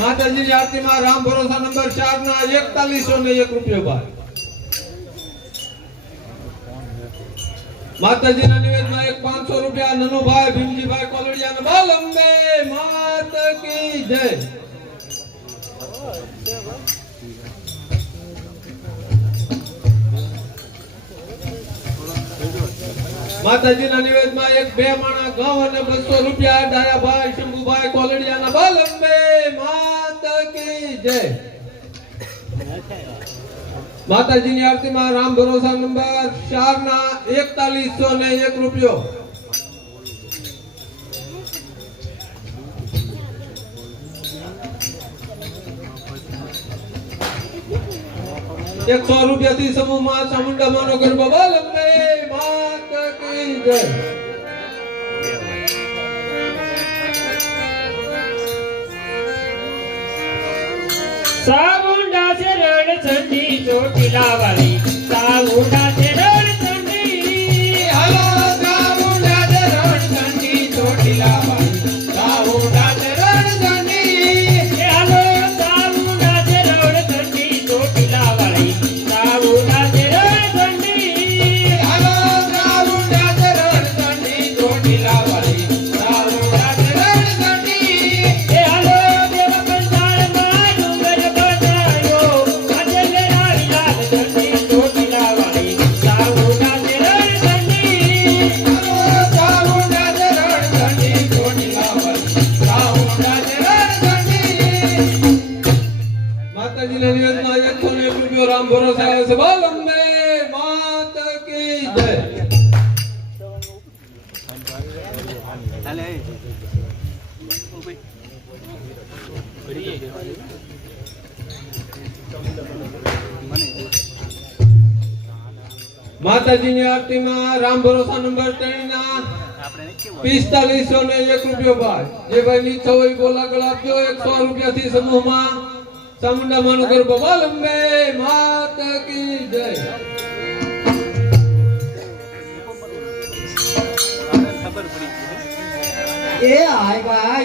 માતાજીની આરતીમાં રામ ભરોસા નંબર 4 ના 4101 રૂપિયો ભાઈ માતાજીના નિવેદનમાં 500 રૂપિયા નનુભાઈ ભીમજીભાઈ કોલડિયાના બાલ અંબે માત કી જય માતાજીના નિવેદનમાં 2 માણા ઘઉં અને 200 રૂપિયા ડાયાભાઈ શંભુભાઈ કોલડિયાના બાલ અંબે માત કી જય માતાજીની આરતીમાં રામ ભરોસા નંબર 4 ના 4101 રૂપિયો 100 રૂપિયાથી સમૂહમાં ચામુંડા માનો ગરબા બાલ અંબે માત કી જય સામુંડા છે રણ ઠંડી ચોટીલા વાળી સામુંડા છે રણ ઠંડી હાલો ચામુંડા છે રણ ઠંડી ચોટીલા વાળી ચામુંડા છે રણ ઠંડી હાલો સામુંડા છે રણ ઠંડી ચોટીલા વાળી સામુંડા છે રણ ઠંડી હાલો ચામુંડા છે રણ ઠંડી ચોટીલા વાળી ચામુંડા છે રણ ઠંડી હાલો દેવ કંસારમાં ડુંગર બધાયો અજલ રાણી લાલ ઠંડી ચોટીલા વાળી સામુંડા છે રણ ઠંડી હાલો ચામુંડા છે રણ ઠંડી ચોટીલા વાળી ચામુંડા છે રણ ઠંડી માતાજીના નિવેદનમાં 101 રૂપિયો રામ ભરોસા આવે છે બાલ અંબે માત કી જય માતાજીની આરતીમાં રામ ભરોસા નંબર 3 ના 4501 રૂપિયો ભાઈ જે ભાઈ નીચો હોય બોલા ગળ આપજો 100 રૂપિયાથી સમૂહમાં ચામુંડા માનું ગરબા બાલ અંબે માત કી જય એ આયવા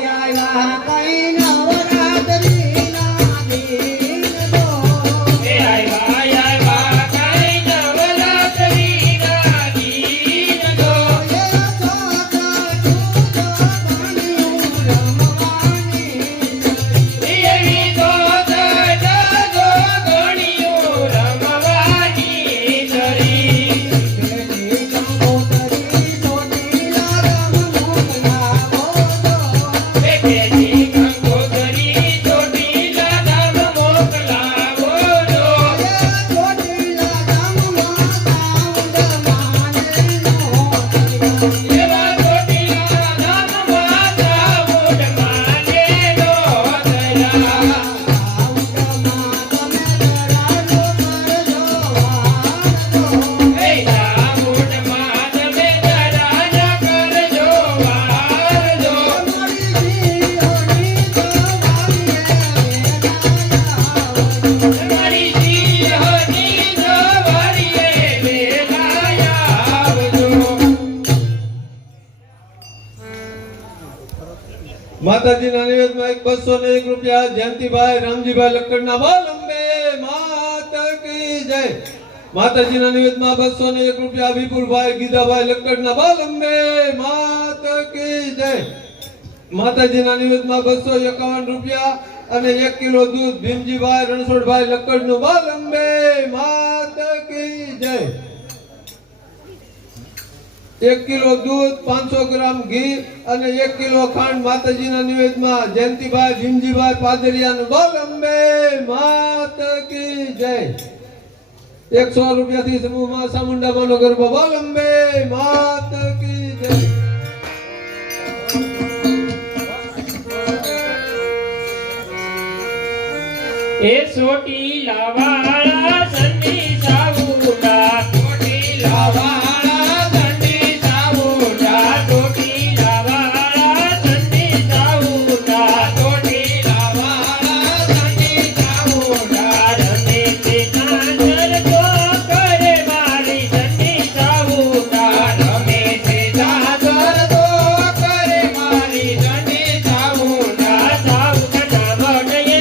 કઈ નવરાત્રી ના દિન દો એ આયવા કઈ નવરાત્રી ના દીન દો એ સોતા તુજો બન્યું રમવાની એવી તો જજો ગણિયો રમવાની ધરી બેટી કંકોતરી ચોટીલા રમ મોકલા બોલો બેટી કંકોતરી ચોટીલા ધામ મોકલાવો જો એ ચોટીલા રમમાં સાઉન્ડ માને નો એવા ચોટીલા ધામમાં સાઉન્ડ માને નો દયા એ સાઉન્ડમાં તમે દયા કરજો વારજો તમારી જીવની સવારીએ વેલાયા આવજો માતાજીના નિવેદનમાં 201 રૂપિયા જયંતિભાઈ રામજીભાઈ લક્કડના બાલ અંબે માત કી જય માતાજીના નિવેદનમાં 201 રૂપિયા વિપુલભાઈ ગીધાભાઈ લક્કડના બાલ અંબે માત કી જય માતાજીના નિવેદનમાં 251 રૂપિયા અને 1 કિલો દૂધ ભીમજીભાઈ રણછોડભાઈ લક્કડનું બાલ અંબે માત કી જય 1 કિલો દૂધ 500 ગ્રામ ઘી અને 1 કિલો ખાંડ માતાજીના નિવેદનમાં જયંતિભાઈ ભીમજીભાઈ પાદરિયાનું બાલ અંબે માત કી જય 100 રૂપિયાથી સમૂહમાં ચામુંડા માનો ગરબા બાલ અંબે માત કી જય એ ચોટીલા વાળા સંડી સાઉન્ડા ચોટીલા વાળા સંડી સાઉન્ડા ચોટીલા વાળા સંડી સાઉન્ડા ચોટીલા વાળા સંડી સાઉન્ડા રમે તે કાંજર તો કરે મારી સંડી સાઉન્ડા રમે તે કાંજર તો કરે મારી સંડી સાઉન્ડા સાઉન્ડા વડે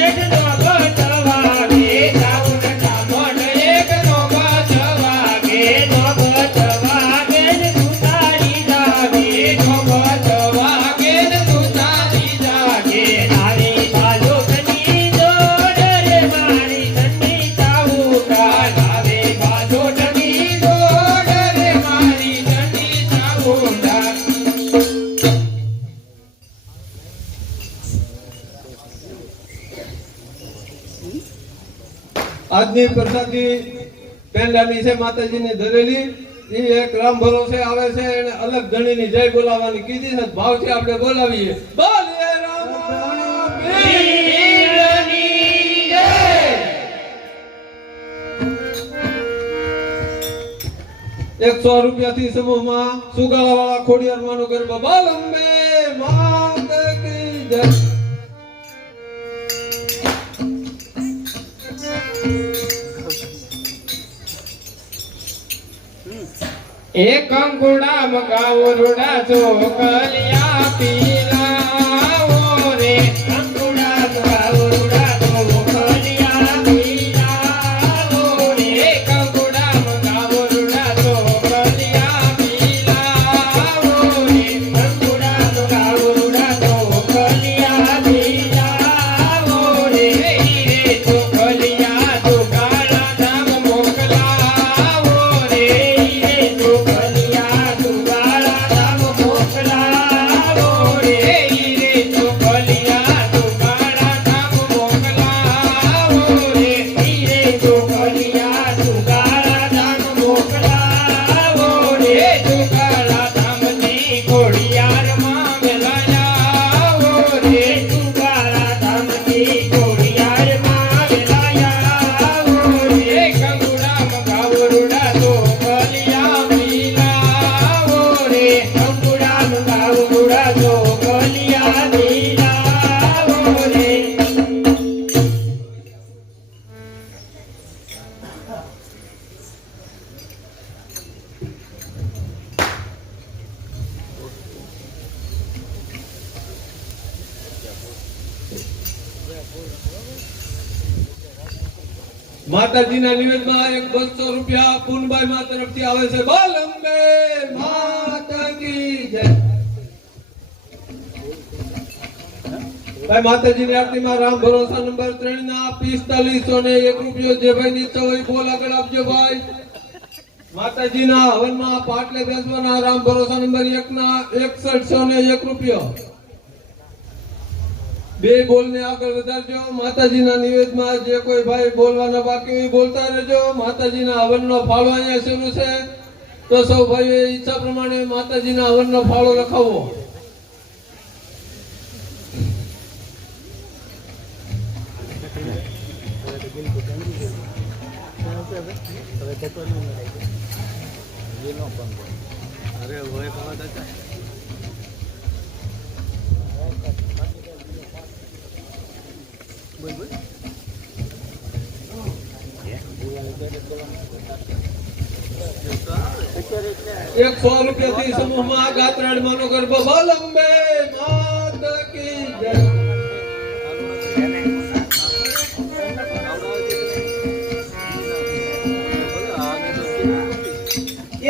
આજની પ્રસાદી પેંડાની છે માતાજીને ધરેલી એ એક રામ ભરોસે આવે છે એને અલગ ધણીની જય બોલાવવાની કીધી છે ભાવથી આપણે બોલાવીએ બોલીએ રામ પીરની જય. 100 રૂપિયાથી સમૂહમાં સુગાવાળા ખોડિયારમાંનો ગરબા બાલ અંબે માત કી જય. એક અંગુડા મગાવો રૂડા ચોકલિયા પીલાવો રે અંગુડા મગાવો રૂડા ચોકલિયા પીલાવો રે એક અંગુડા મગાવો રૂડા ચોકલિયા પીલાવો રે અંગુડા મગાવો રૂડા ચોકલિયા પીલાવો રે રે ચોકલિયા ચોકાળા ધામ મોકલાવો રે ચોકલિયા ચોકાળા ધામ મોકલાવો રે ચોકલિયા ચોકાળા ધામ મોકલાવો રે ચોકલિયા ચોકાળા ધામ મોકલાવો રે ચોકાળા ધામની ખોડિયારમાં વેલાયાવો રે ચોકાળા ધામની ખોડિયારમાં વેલાયાવો રે કંગુડા મગાવો રૂડા ચોકલિયા પીલાવો રે કંગુડા મગાવો રૂડા ચોકલિયા પીલાવો રે. માતાજીના નિવેદનમાં એક 200 રૂપિયા પૂનબાઈ મા તરફથી આવે છે બોલ અંબે માત કી જય. ભાઈ માતાજીની આરતીમાં રામ ભરોસા નંબર 3 ના 4501 રૂપિયો જે ભાઈ નીચે હોય બોલ આગળ આપજો ભાઈ. માતાજીના હવનમાં પાટલે બેસવાના રામ ભરોસા નંબર 1 ના 6101 રૂપિયો. બે બોલ ને આગળ વધારજો. માતાજીના નિવેદમાં જે કોઈ ભાઈ બોલવાના બાકી હોય બોલતા રહેજો. માતાજીના હવનનો ફાળો અહીંયા શરૂ છે તો સૌ ભાઈઓ ઈચ્છા પ્રમાણે માતાજીના હવનનો ફાળો લખાવો. એક 100 રૂપિયાથી સમૂહમાં ગાત્રાળમાંનો ગરબો બોલ અંબે માત કી જય.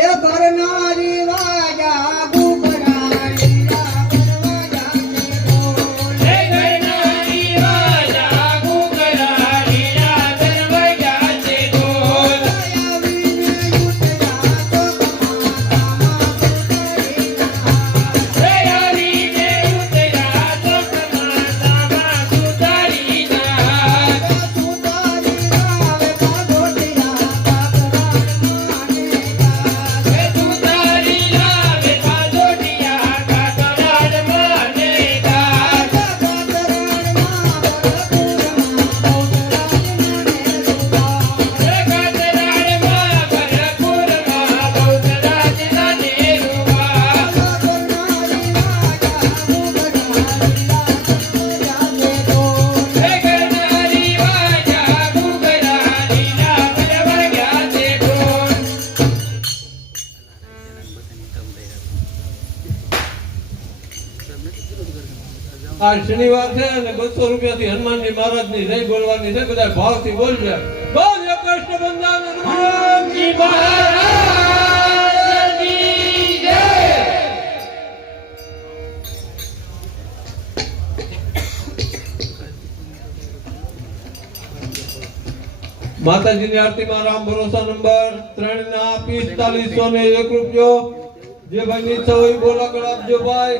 એ ભરનારી વાજા ગુગરાણી રાવણ વાજા છે ઢોલ. હે ગરનારી વાજા ગુગરાણી રાધન વજા છે ઢોલ. આવીને યુટરા તો કમાતામાં સુતરીના. હે આવીને ઉતરા તો કમાતામાં સુતારીના. સુતારીના વે પાગોટિયા આ શનિવાર છે અને 200 રૂપિયાથી હનુમાનજી મહારાજની જય બોલવાની છે. બધા ભાવથી બોલજો. બોલ કૃષ્ણ બંધન હનુમાનજી મહારાજની જય. માતાજીની આરતીમાં રામ ભરોસા નંબર 3 ના 4501 રૂપિયો જે ભાઈ ઈચ્છા હોય બોલ આગળ આપજો ભાઈ.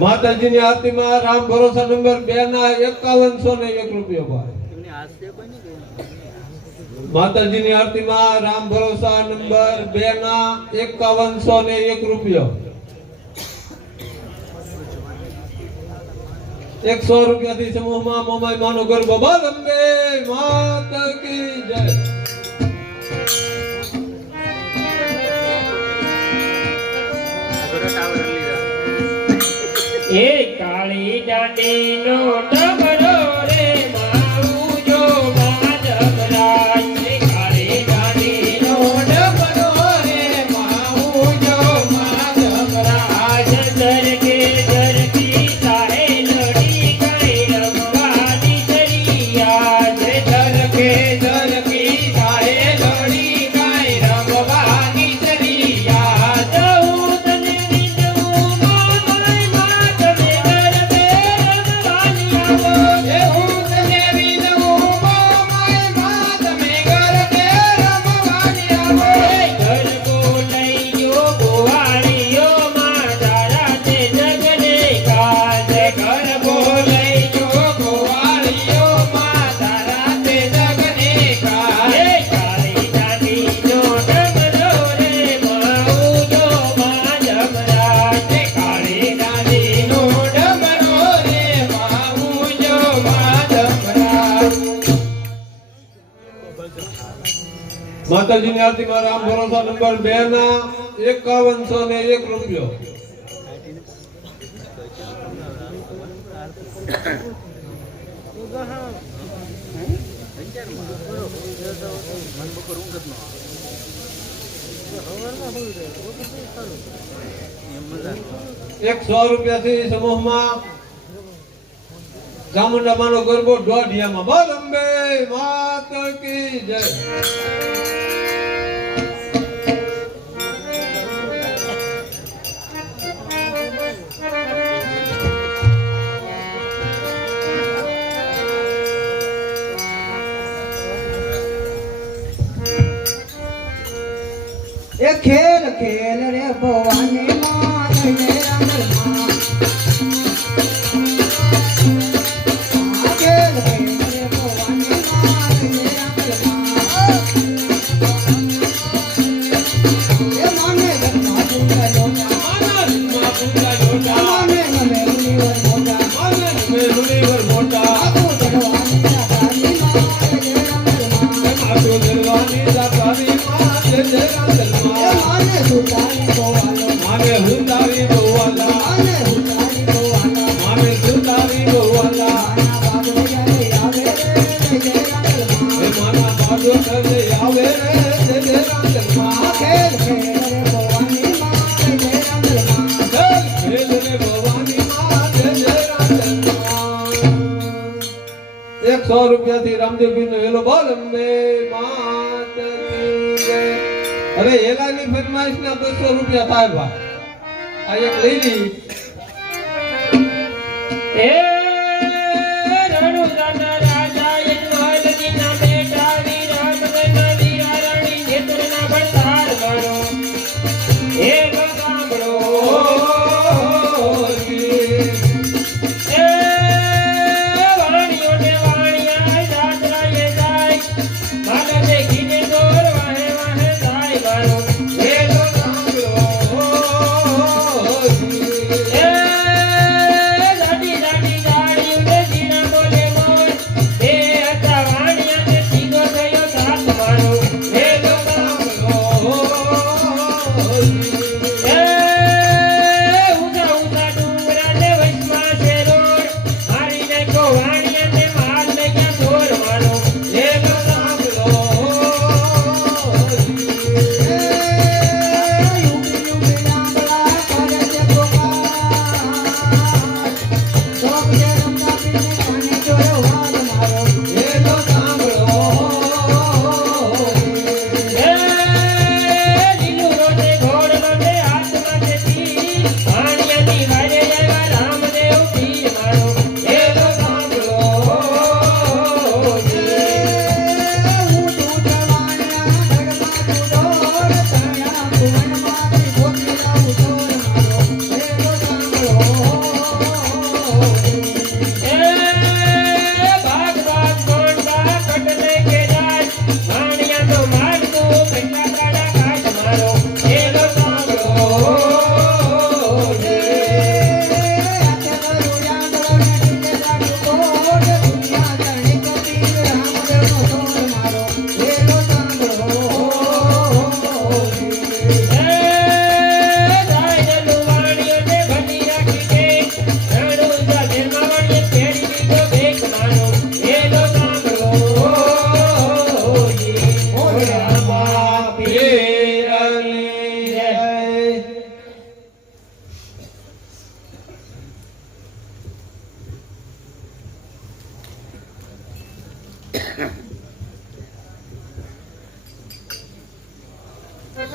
માતાજીની આરતીમાં રામ ભરોસા નંબર 2 ના 5101 રૂપિયો ભાઈ. માતાજીની આરતીમાં રામ ભરોસા નંબર 2 ના 5101 રૂપિયો. 100 રૂપિયાથી સમૂહમાં મોમાઈ માનો ગરબો બોલ અંબે માતા કી જય. એ કાળી દાંડી નો ડમરો રે મારું જો માધવરાજ. એ કાળી દાંડી નો ડમરો રે મારું જો માધવરાજ. દરકે દરકી સાહે લડી કઈ રમવાની દરિયા. દરકે દરકી સાહે લડી કઈ રમવાની દરિયા. દઉં તને વિનવું મામય માં તમે ગરબે રમવાની આવો. દઉં તને વિનવું મામય માં તમે ગરબે રમવાની આવો. ગરબો લઈ ગયો ગોવાળીઓ માં તારા તે જગને કાજ. ગરબો લઈ ગયો ગોવાળીઓ માં તારા તે જગને કાજ. એ કાળી દાંડી નો ડમરો રે મારું જો માધવરાજ. એ કાળી દાંડી નો ડમરો રે મારું જો માધવરાજ. માતાજીની આરતીમાં રામ ભરોસા નંબર 2 ના 5101 રૂપિયો. એક 100 રૂપિયાથી સમૂહમાં ચામુંડા માનો ગરબો દોઢિયામાં બોલ અંબે માતા કી જય. એ ખેલ ખેલ રે ભવાની માં જય રામરમાં. ખેલ ખેલ રે ભવાની માં જય રામરમાં. એ માને ઘરમાં પૂજા લોટા. માને મને મુનિવર મોટા. મુનિવર મોટા આપો જડવાની રાધાની માં જય રામરમાં. આટો જલવાની દાતારી માં જય જય એ રામદલમાં. માને સુતારી ગોવાલો. માને હુંદારી બહુવાલા. માને સુતારી ગોવાલો. માને સુતારી બહુવાલા. માના બાબો યારે આવે રે જય રામરમાં. હે માના બાજો કરે આવે રે જય જય રામદલમાં. ખેલ ખેલ રે ભવાની માં જય રામરમાં. જય ખેલ રે ભવાની માં જય જય રામદલમાં. 100 રૂપિયાથી રામદેવપીરનો હેલો બોલ અંબે માતા કી જય. હવે હેલાની ફરમાઈશના 200 રૂપિયા થાય ભાઈ. આ એક લઈ લી. એ રણુદાના રાજા એન મહાલજીના બેટા વીર રામગણના વીરારાણી નેત્રના ભંડાર ગણો. એ સાંભળો એ વાણીઓને વાણિયા જાત્રાએ જાય. માનવે ઘીને દોર વાહે વાહે જાય મારો. એ તો સાંભળો એ લાડી લાડી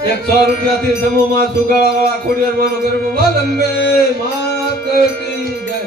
₹100 થી સમૂહમાં સુગાળાવાળા ખોડિયારમાંનો ગરબો બોલ અંબે માત કી જય.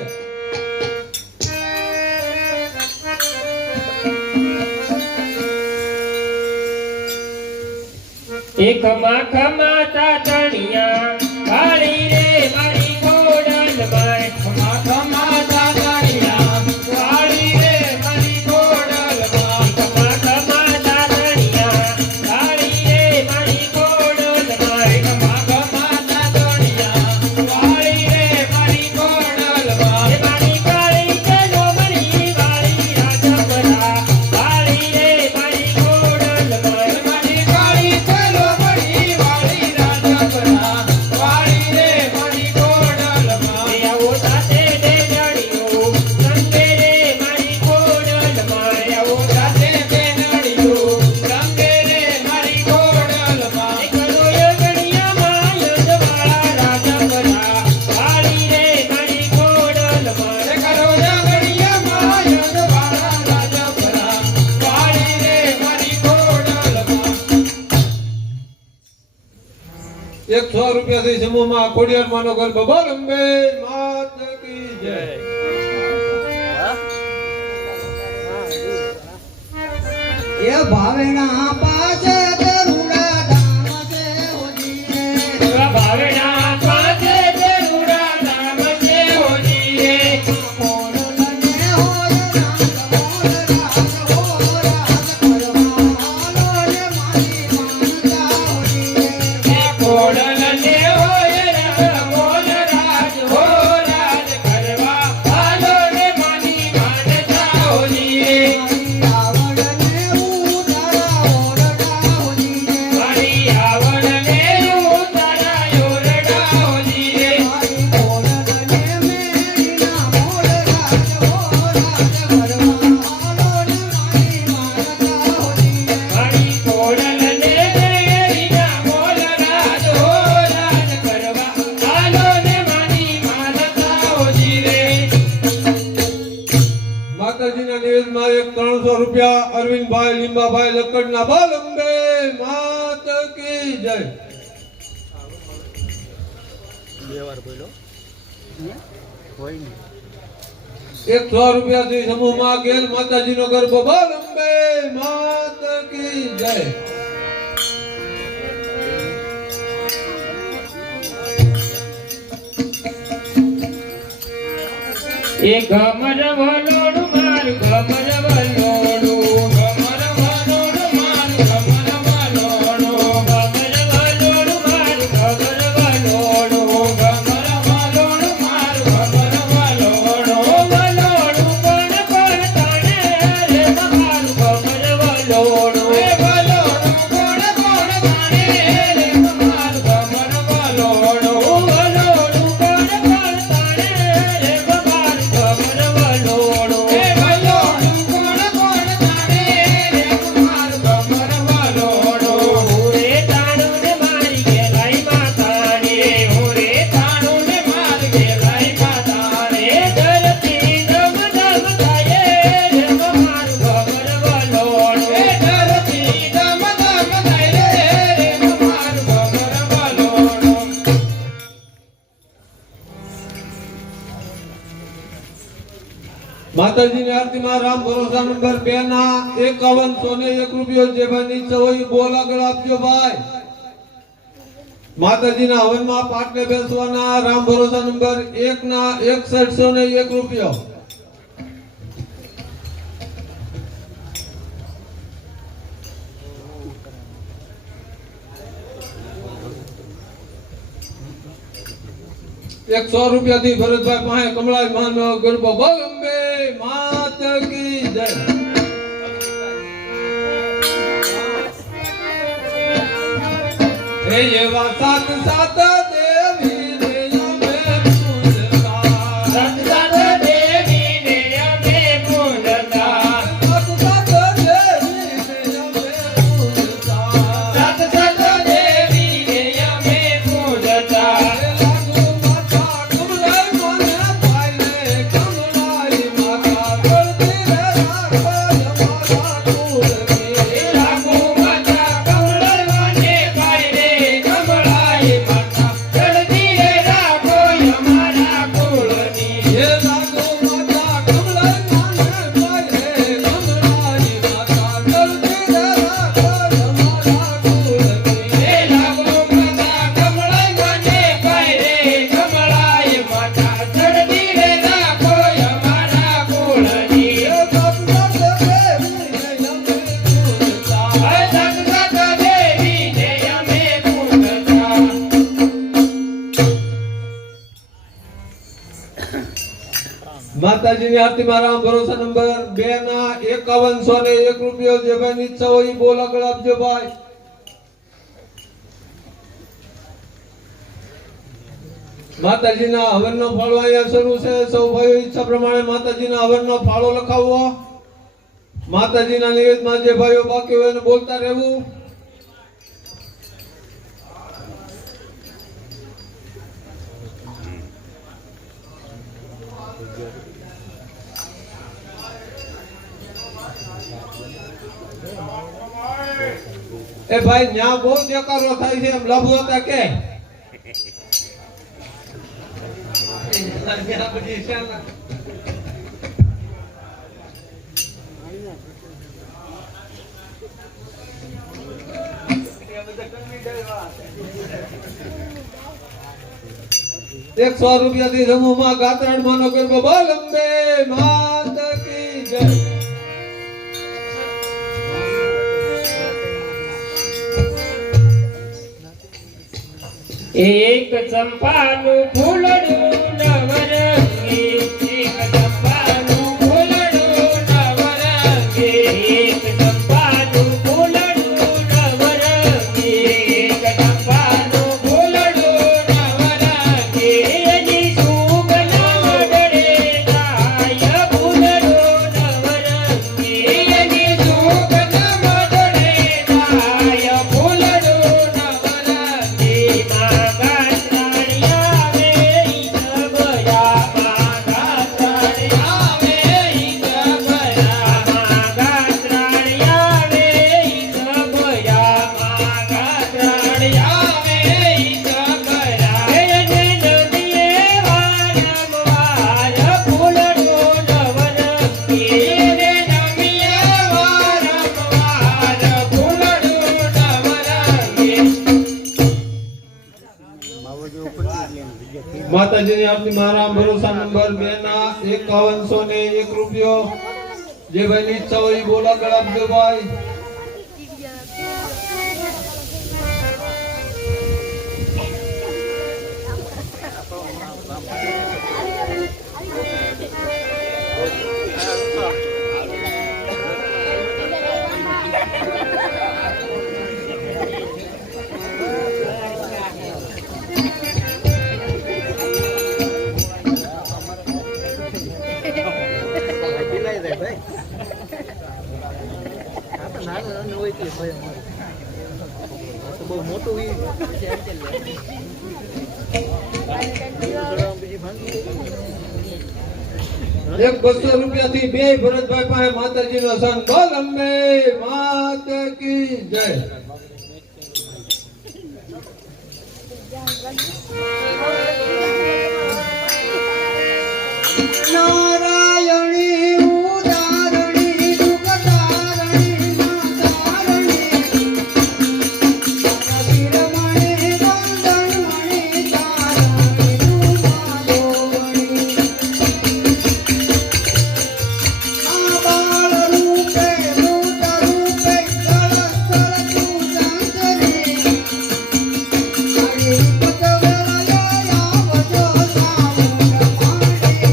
એક માખમાં ચાચણિયા કાળી રે મારી ગોડલ માય માખમાં ચાચણિયા કાળી રે મારી ગોડલ માય માખમાં ચાચણિયા કાળી રે મારી ગોડલ માય માખમાં ચાચણિયા કાળી રે મારી ગોડલ માય મારી કાળી કે ડોમરી વાળી રાજપરા કાળી રે મારી ગોડલ માય મારી કાળી કે ડોમરી વાળી રાજપરા વાળી રે મારી ગોડલ માય આવો સાથે દે જડિયો રંગે રે મારી ગોડલ માય આવો સાથે દે જડિયો રંગે રે મારી ગોડલ માય કરો યગણિયા માય જવાળા રાજપરા વાળી રે મારી ગોડલ માય કરો યગણિયા માય જવાળા રાજપરા વાળી રે મારી ગોડલ માય ₹100 થી સમૂહમાં ખોડિયારમાંનો ગરબો બોલ અંબે માત કી જય. એ ભાવેના પાછે ગરુડા ધામ છે હોજીએ ભાવના પાસે દેવડા નામ છે હોજીએ કોલને હોય રાજ હો રાજ કરવાલો ને મારી માનતા હોજીએ કોડલને હોય મોલ રાજ હો રાજ કરવા આલો ને માની માનતા હોજીએ મારી આવડને ઉતારા ઓરડા હોજીએ મારી આવડને ઓરડા મેળીના મોલ રાજ હો રાજ કરવા મારી કોડલને આલો ને માની માનતા હોજીએ માતાજીના નિવેદનમાં ₹300 અરવિંદભાઈ લીંબાભાઈ લક્કડના બોલ અંબે માત કી જય. ₹100 થી સમૂહમાં ગેલ માતાજીનો ગરબો બોલ અંબે માત કી જય. એ ગમર વલોડું મારું ગમર વલોડું ગમર વલોડું મારું ગમર વલોડું ગમર વલોડું મારું ગમર વલોડું ગમર વલોડું મારું ગમર વલોડું વલોડું કોણ કોણ તાણે રે મારું ગમર વલોડું એ વલોડું કોણ કોણ તાણે રે મારું ગમર વલોડું વલોડું કોણ કોણ તાણે રે મારું ગમર વલોડું એ વલોડું કોણ કોણ તાણે રે મારું ગમર વલોડું ઓરે તાણું ને મારી ગેલાઈ માતાને ઓરે તાણું ને મારી ગેલાઈ માતાને ધરતી ધમ ધમ થાય રે મારું ગમર વલોડું એ ધરતી ધમ ધમ થાય રે મારું ગમર વલોડું માતાજીની આરતીમાં રામ ભરોસા નંબર 2 ના 51 ₹1 જે ભાઈની ઈચ્છા હોય એ બોલ આગળ આપજો ભાઈ. માતાજીના હવનમાં પાટલે બેસવાના રામ ભરોસા નંબર 1 ના ₹6101. ₹100 થી ભરતભાઈ પાસે કમળાઈ માનો ગરબો બોલ અંબે માત કી જય. હે એવા સાત સાત દેવી ને અમે પૂજતા. સત સત દેવીને અમે પૂજતા સાત સાત દેવી ને અમે પૂજતા. સત સત દેવીને અમે પૂજતા લાગુ માતા કમળાઈ માને પાયલે કમળાઈ માતા કરતી રે રાખો જમાના માતાજીની આરતીમાં રામ ભરોસા નંબર 2 ના 5101 રૂપિયો જે ભાઈ ની ઈચ્છા હોય ઈ બોલ આગળ આપજો ભાઈ. માતાજીના હવનનો ફાળો અહીંયા શરૂ છે. સૌ ભાઈઓ ઈચ્છા પ્રમાણે માતાજીના હવનનો ફાળો લખાવવો. માતાજીના નિવેદનમાં જે ભાઈઓ બાકી હોય એને બોલતા રહેવું. એ ભાઈ ન્યા બહુ દેકારો થાય છે એમ લાભો હતા કે ન્યા બધી છે ને. ₹100 થી સમૂહમાં ગાત્રાણ માનો ગરબો બોલ અંબે માત કી જય. એક ચંપાનું ફૂલડું નવરંગી, એક ચંપાનું ફૂલડું નવરંગી, એક ચંપાનું ફૂલડું નવરંગી, એક ચંપાનું ફૂલડું નવરંગી, એની સુગંધ મડળે જાય ફૂલડું નવરંગી, એની સુગંધ મડળે જાય ફૂલડું નવરંગી. માતાજીની આરતીમાં રામ ભરોસા નંબર 2 ના 5101 રૂપિયો જે ભાઈ ની ઈચ્છા હોય ઈ બોલ આગળ આપજો ભાઈ. ₹200 થી બે ભરતભાઈ પાસે માતાજીનો સંગ બોલ અંબે માત કી જય. નારાયણી ઉદારણી દુઃખતારણી માતારણી રમણી વંદનમણી તારણી રૂપાલોવણી આ બાળ રૂપે મૃત રૂપે ગળસ્થળ તું સંતરી હરી પતવેળાયા આવજો સાવણ પાણી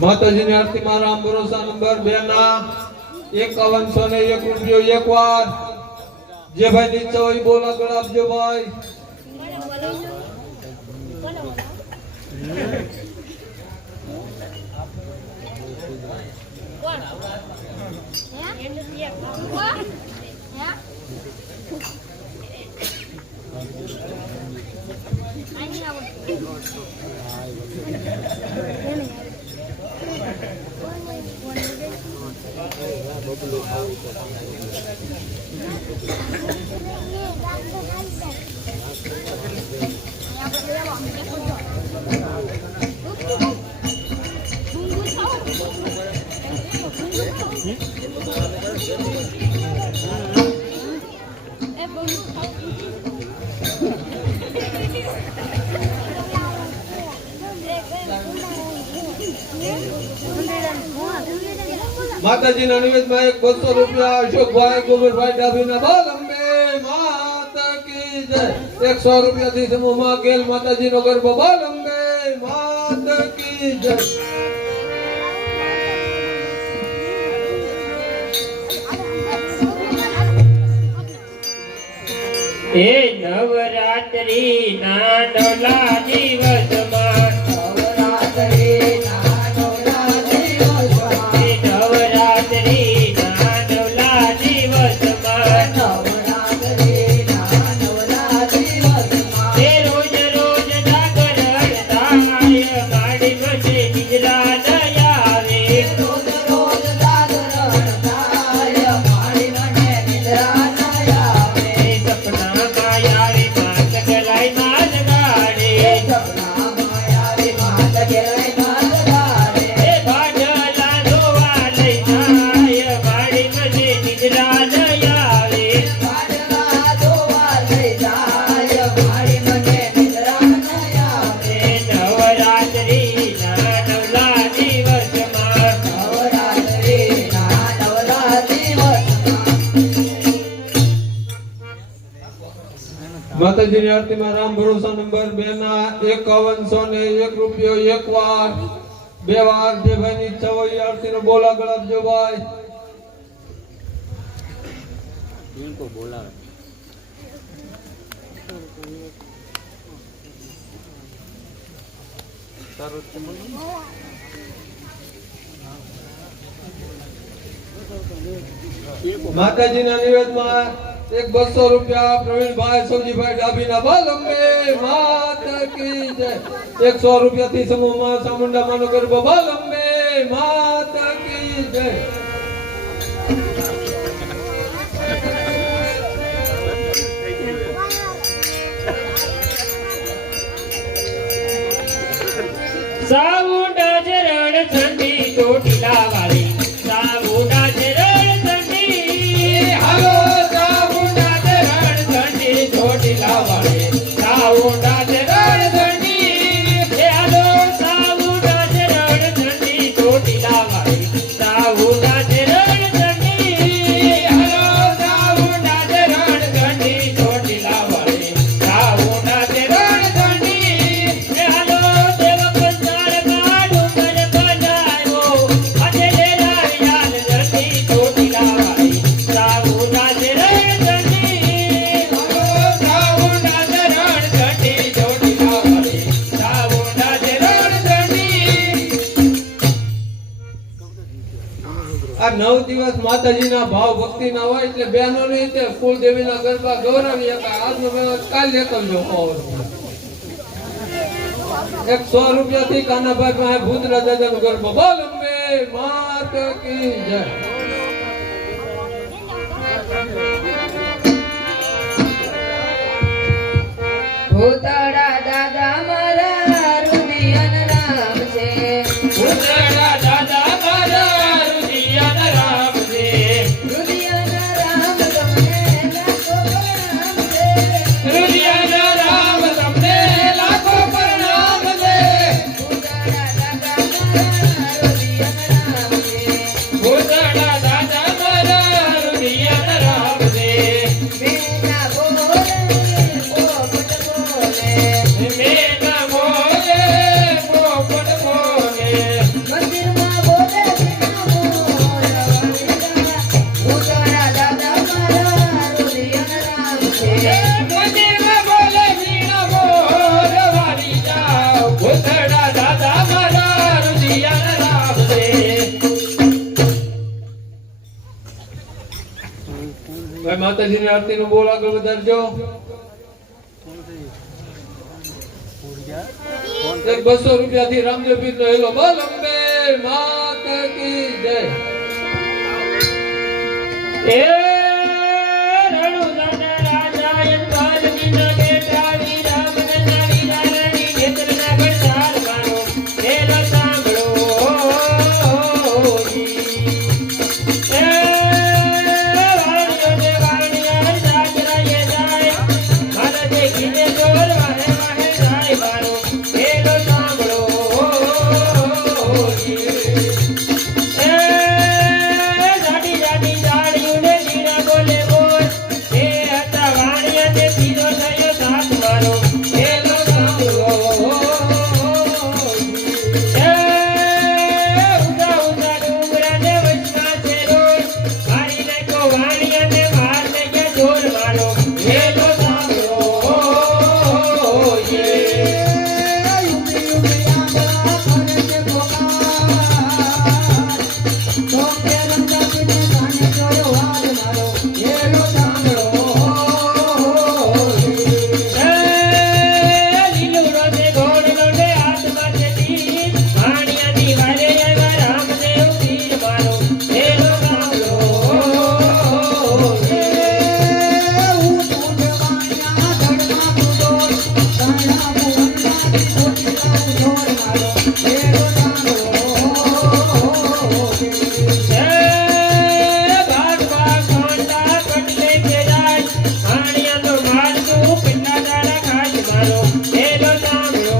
માતાજીની આરતીમાં રામ ભરોસા નંબર 2 ના 5101 રૂપિયો એકવાર જે ભાઈ નીચે હોય બોલા ગળાપજો ભાઈ માતાજીના નિવેદનમાં 200 રૂપિયા અશોકભાઈ ગોબરભાઈ ડાભીના બાલ અંબે માતા કી જય 100 રૂપિયાથી સમૂહમાં ગેલ માતાજીનો ગરબો બાલ અંબે માતા કી જય એ નવરાત્રી ના નવલા દિવસમાં નવરાત્રી ના નવલા દિવસમાં એ નવરાત્રી ના નવલા દિવસમાં નવરાત્રી ના નવલા દિવસમાં એ રોજ રોજ જાગરણ થાય માડી વચ્ચે નિદ્રા દયા આવે રોજ રોજ જાગરણ થાય મારી મને નિદ્રા ન આવે સપનામાં યારી માત ગલાઈ માત ગાડે સપનામાં આવી માત ઘેરાઈ માત ગાડે એ ભાડલા જોવા લઈ જાય માડી વચ્ચે નિદ્રા દયા આવે પાડલા જોવા લઈ જાય મારી મને નિદ્રા ન આવે એ નવરાત્રી ના નવલા દિવસમાં નવરાત્રી ના નવલા દિવસમાં માતાજીની આરતીમાં રામ ભરોસા નંબર 2 ના 5101 રૂપિયો એકવાર બે વાર જે ભાઈની ઈચ્છા હોય એ આરતીનો બોલા ગળાપજો ભાઈ માતાજીના નિવેદનમાં 200 રૂપિયા પ્રવીણભાઈ સૌજીભાઈ ડાભીના બાલ અંબે માતા કી જય 100 રૂપિયાથી સમૂહમાં ચામુંડા માનો ગરબો બાલ અંબે માતા કી જય સાવુડા ચરણ ઠંડી ચોટીલા વાળી સાવુડા ચરણ ઠંડી હાલો સાવુડા ચરણ ઠંડી ચોટીલા વાળી સાવુડા ચરણ ઠંડી એ હાલો સાવુડા ચરણ ઠંડી ચોટીલા વાળી સાવુડા ચરણ ઠંડી હાલો સાવુડા ચરણ ઠંડી ચોટીલા વાળી સાવુડા ચરણ ઠંડી એ હાલો આ 9 દિવસ માતાજીના ભાવ ભક્તિના હોય એટલે બહેનો ની તે કુલદેવીના ગરબા ગૌરવી આજનો મેળો કાલ લેકલજો 100 રૂપિયાથી કાનાભાઈ પાસે ભૂતરા દાદાનો ગરબો બોલ અંબે માતા કી જય ભૂતળા દાદા મારા રુદિયન રામ છે ઉતરા દાદા મારા રુદિયન રામ છે રુદિયન રામ તમને લાખો પ્રણામ છે રુદિયન રામ તમને લાખો પ્રણામ છે ભૂતળા દાદા મારા રુદિયન રામ છે ઉતરા દાદા મારા રુદિયન રામ છે મેના બોલે પોપટ બોલે મેના બોલે માતાજીની આરતીનું બોલ આગળ વધારજો. એક 200 રૂપિયાથી રામદેવ પીરનો હેલો બોલ અંબે માતા કી જય. એ રણુદાના રાજા યજમાનની ના બેટા વીરામનના વીરારણી નેત્રના ગણસાર મારો હેલો સાંભળો એ વાણીઓને વાણિયા જાગરાએ જાય મારા દેખીને જોર વાહે વાહે જાય મારો હેલો સાંભળો જાડી જાડી જાળીઓને જીરા બોલે બોલ એ હતા વાણિયાને પીરો થયો સાથ મારો હેલો સાંભળો એ ઉગા ઉગા ડુંગરાને વચમાં છે રોડ મારી નાખો વાણિયાને માર નાખ્યા જોર મારો હેલો સાંભળો લીલુડો ને ઘોડલો ને હાથમાં છે તીર વાણિયાની વારે આવ્યા રામદેવ પીર મારો હેલો સાંભળો ભાગ ભાગ ખોંડા પટલે કે જાય વાણિયા તો મારતું પિંડા દાડા ખાજ મારો હેલો સાંભળો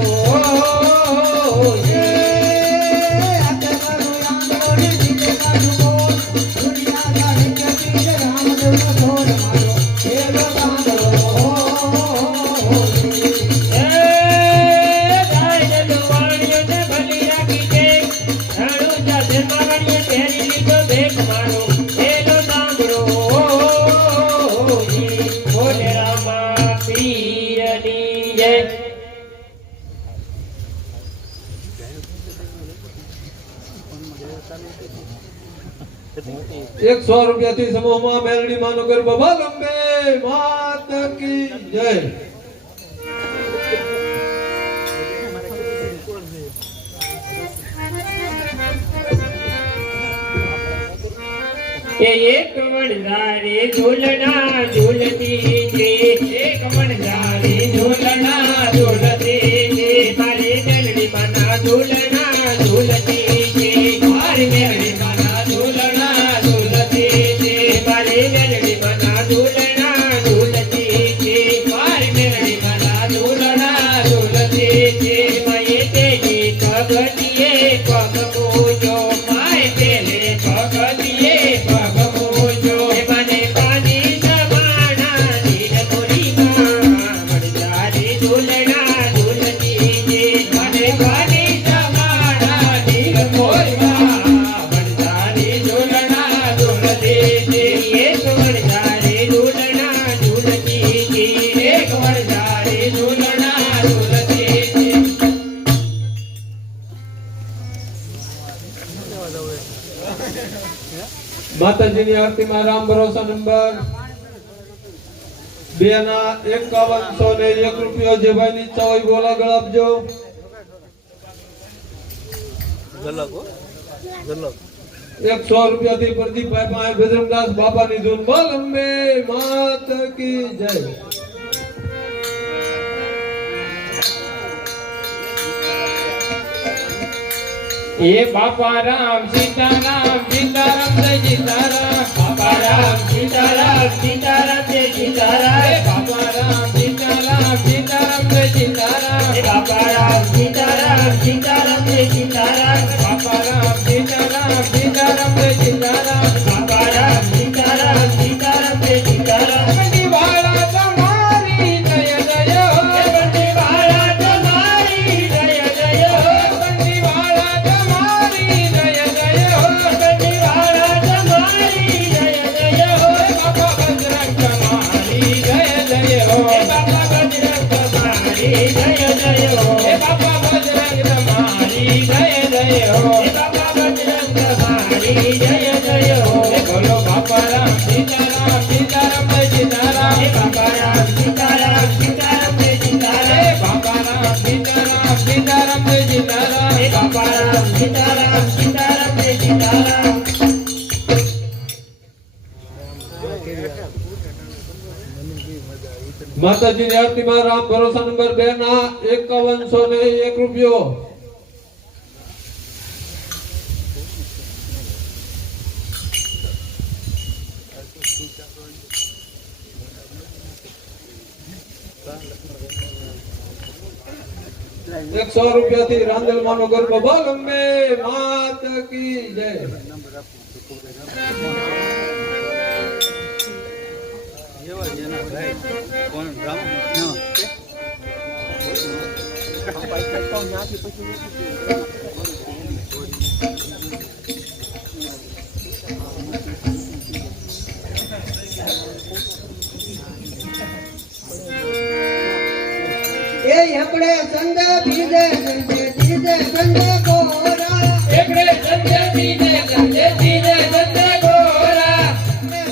એક 100 રૂપિયાથી સમૂહમાં મેલડી માનો ગરબા બોલ અંબે માતા કી જય. એક વણઝારી ઝૂલના ઝૂલતી છે એક વણઝારી ઝૂલના ઝૂલતી છે મારી મેલડી માના ઝૂલના ઝૂલતી છે મારી મેલડી માના ઝૂલના ઝૂલતી છે મારી મેલડી માના ઝૂલના ઝૂલતી છે મારી મેલડી માના ઝૂલના ઝૂલતી છે માયે તેજી પગતીએ પગ પૂજો માયે તેલે પગતીએ પગ પૂજો મને પાણી જમાના નીર પુરીમાં વણઝારી ઝૂલના ઝૂલતી છે મને પાણી જમાના નીર પુરીમાં વણઝારી ઝૂલના ઝૂલતી છે એક વણઝારી ઝૂલના ઝૂલતી છે એક વણઝારી ઝૂલના ઝૂલતી છે. માતાજીની આરતીમાં રામ ભરોસા નંબર 2 ના 5101 રૂપિયો જે ભાઈની ઈચ્છા હોય બોલ આગળ આપજો. એક 100 રૂપિયાથી પ્રદીપભાઈ પાસે બજરંગદાસ બાપાની ધૂન બોલ અંબે માતા કી જય. એ બાપા રામ સીતારામ સીતારામ જય સીતારામ બાપા રામ સીતારામ સીતારામ જય સીતારામ બાપા રામ સીતારામ સીતારામ જય સીતારામ બાપા રામ સીતારામ સીતારામ જય સીતારામ બાપા રામ સીતારામ સીતારામ જય સીતારામ બાપા રામ સીતારામ સીતારામ જય સીતારામ બંદીવાળા તમારી જય જય બંદીવાળા તમારી જય જય બંદીવાળા તમારી જય જય બંદીવાળા તમારી જય જય બાપા બજરંગ તમારી જય સીતારામ જય સીતારામ હે બાપા રામ સીતારામ સીતારામ જય સીતારામ માતાજીની આરતીમાં રામ ભરોસા નંબર 2 ના 5101 રૂપિયો. ₹100 થી રાંદલમાનો ગરબો બોલ અંબે માત કી જય. એ આપણે સંદ બીજે સંજે બીજે સંજે ગોરા એકરે સંજે બીજે સંજે બીજે સંજે ગોરા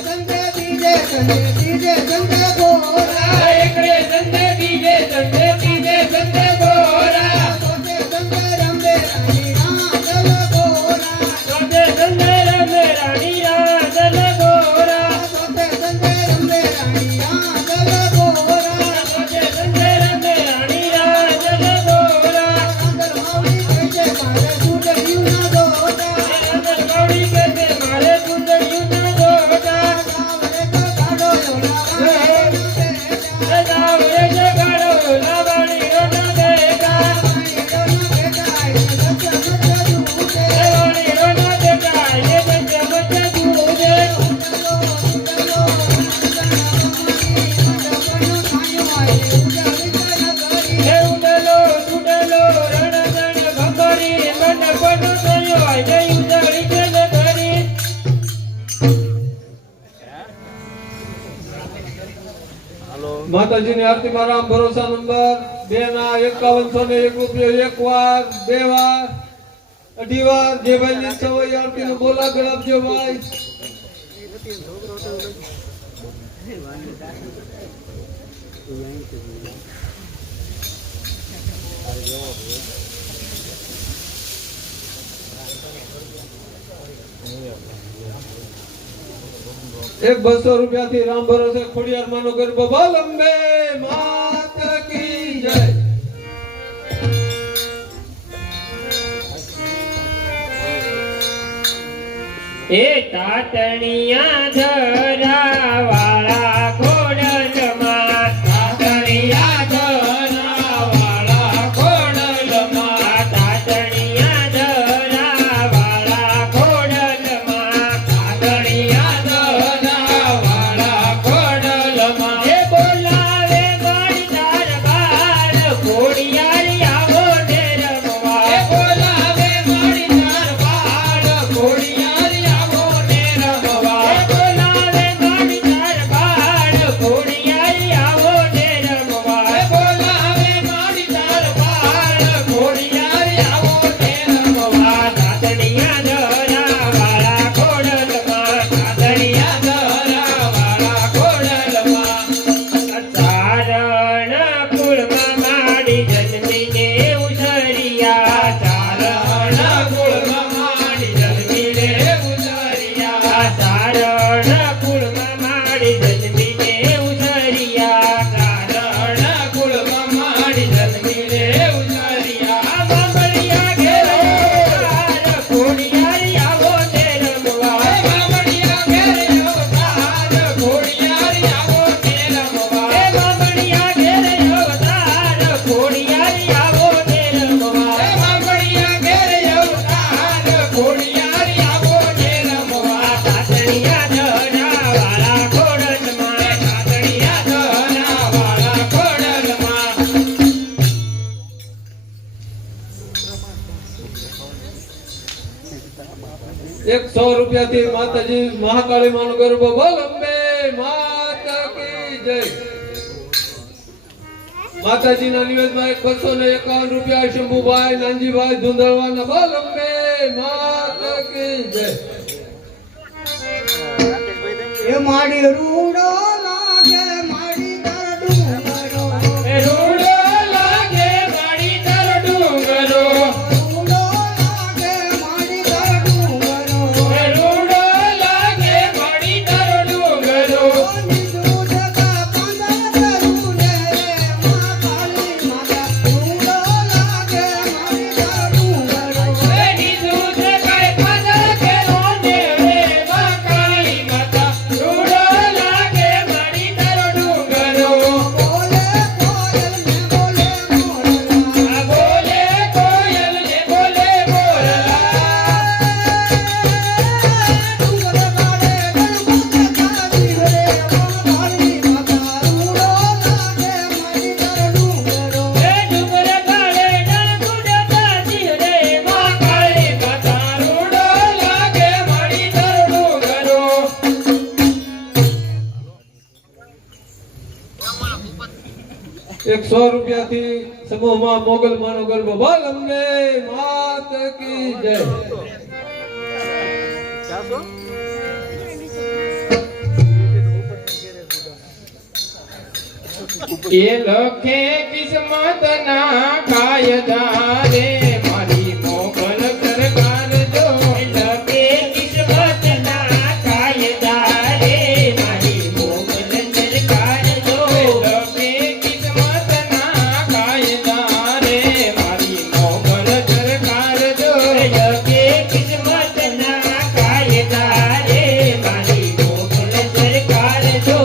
સંદ બીજે સંજે બીજે સંજે ગોરા એકરે સંજે બીજે સંજે બીજે સંજે ગોરા સોતે સંજે રંગે રાણી રાંદલ ગોરા સોતે સંજે રમે રાણી રાંદલ ગોરા સોતે સંજે રંગે રાણી રાંદલ ગોરા સોતે સંજે રમે રાણી રાંદલ ગોરા અંદર માવડી કહેજે મારે સુડ્યું ના દોટા અંદર ગૌડી કહેજે મારે સુંદરિયું ના દોટા સાવરે તો કાઢો યોલા રાજાઓ એ જગાડો લાવાણી રોના દેગા લાવાણી રોના દેગા એ બચ્ચા બચ્ચા દૂધે એ ઉડલો ઉડલો રણગણ ભંગરી મંડપનો થયો આજે ઉજળી છે નગરી માતાજીની આરતીમાં રામ ભરોસા નંબર 2 ના 5101 રૂપિયો. એક વાર, બે વાર, અઢી વાર. જે ભાઈ ઈચ્છા હોય આરતીનો બોલા ગળાવજો ભાઈ. એક ₹200 થી રામ ભરોસે ખોડિયાર માનો ગરબો બોલ અંબે માત કી જય. એ તાતણિયા ધરાવાળા ખોડલમાં તાતણિયા ધરાવાળા ખોડલમાં તાતણિયા ધરાવાળા ખોડલમાં તાતણિયા ધરાવાળા ખોડલમાં એ બોલાવે મારી દરબાર ખોડિયારી આવો ને રમવા એ બોલાવે મારી દરબાર ખોડિયારી આવો ને રમવા એ બોલાવે મારી દરબાર ખોડિયારી આવો ને રમવા એ બોલાવે મારી દરબાર ખોડિયારી આવો ને રમવા તાતણિયા ધરાવાળા ખોડલમાં તાતણિયા ધરાવાળા ખોડલમાં ચારણ કુળમાં માડી જન્મીને ઉછર્યા ચારણ કુળમાં માડી જન્મીને ઉછર્યા ચારણ કુળમાં માડી જન્મીને ઉછર્યા ચારણ કુળમાં માડી જન્મીને ઉછર્યા બામણિયા ઘેરે અવતાર ખોડિયારી આવો ને રમવા બામણિયા ઘેરે અવતાર ખોડિયારી આવો ને રમવા એ બામણિયા ઘેરે અવતાર ખોડિયારી આવો ને રમવા એ બામણિયા ઘેરે અવતાર ખોડિયારી આવો ને રમવા તાતણિયા ધરાવાળા ખોડલમાં તાતણિયા ધરાવાળા ખોડલમાં ₹100 થી માતાજી મહાકાળી માનો ગરબો બોલ અંબે માત કી જય. માતાજીના નિવેદનમાં ₹251 શંભુભાઈ નાનજીભાઈ ધુંધળવાના બોલ અંબે માત કી જય. એ માડી રૂડો લાગે માડી તાર ડુંગરો રૂડો લાગે માડી તારો ડુંગરો 100 રૂપિયાથી સમૂહમાં મોગલ માનો ગરબો બોલ અંબે માત કી જય. એ લખે કિસ્મત ના કાયદા રે મારી મોગલ સરકાર જો લખે કિસ્મત ના કાયદા રે મારી મોગલ સરકાર જો લખે કિસ્મત ના કાયદા રે મારી મોગલ સરકાર જો લખે કિસ્મત ના કાયદા રે મારી મોગલ સરકાર જો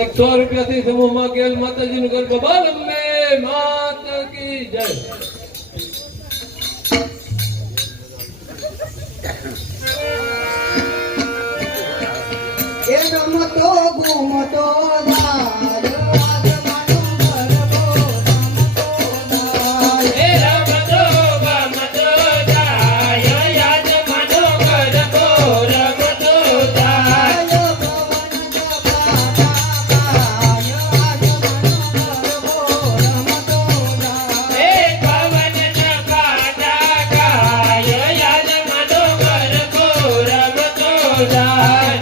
₹100 રૂપિયાથી સમૂહમાં ગેલ માતાજીનું ગરબો બોલ અંબે માત કી જય. એ રમતો ઘૂમતો ધાર આસમાનો ગરબો રમતો ધાર. એ રમતો ગમતો જાય યાદમાનો ગરબો રમતો જાય આયો પવન જપા ગાય આસમાનો ગરબો રમતો ધાર.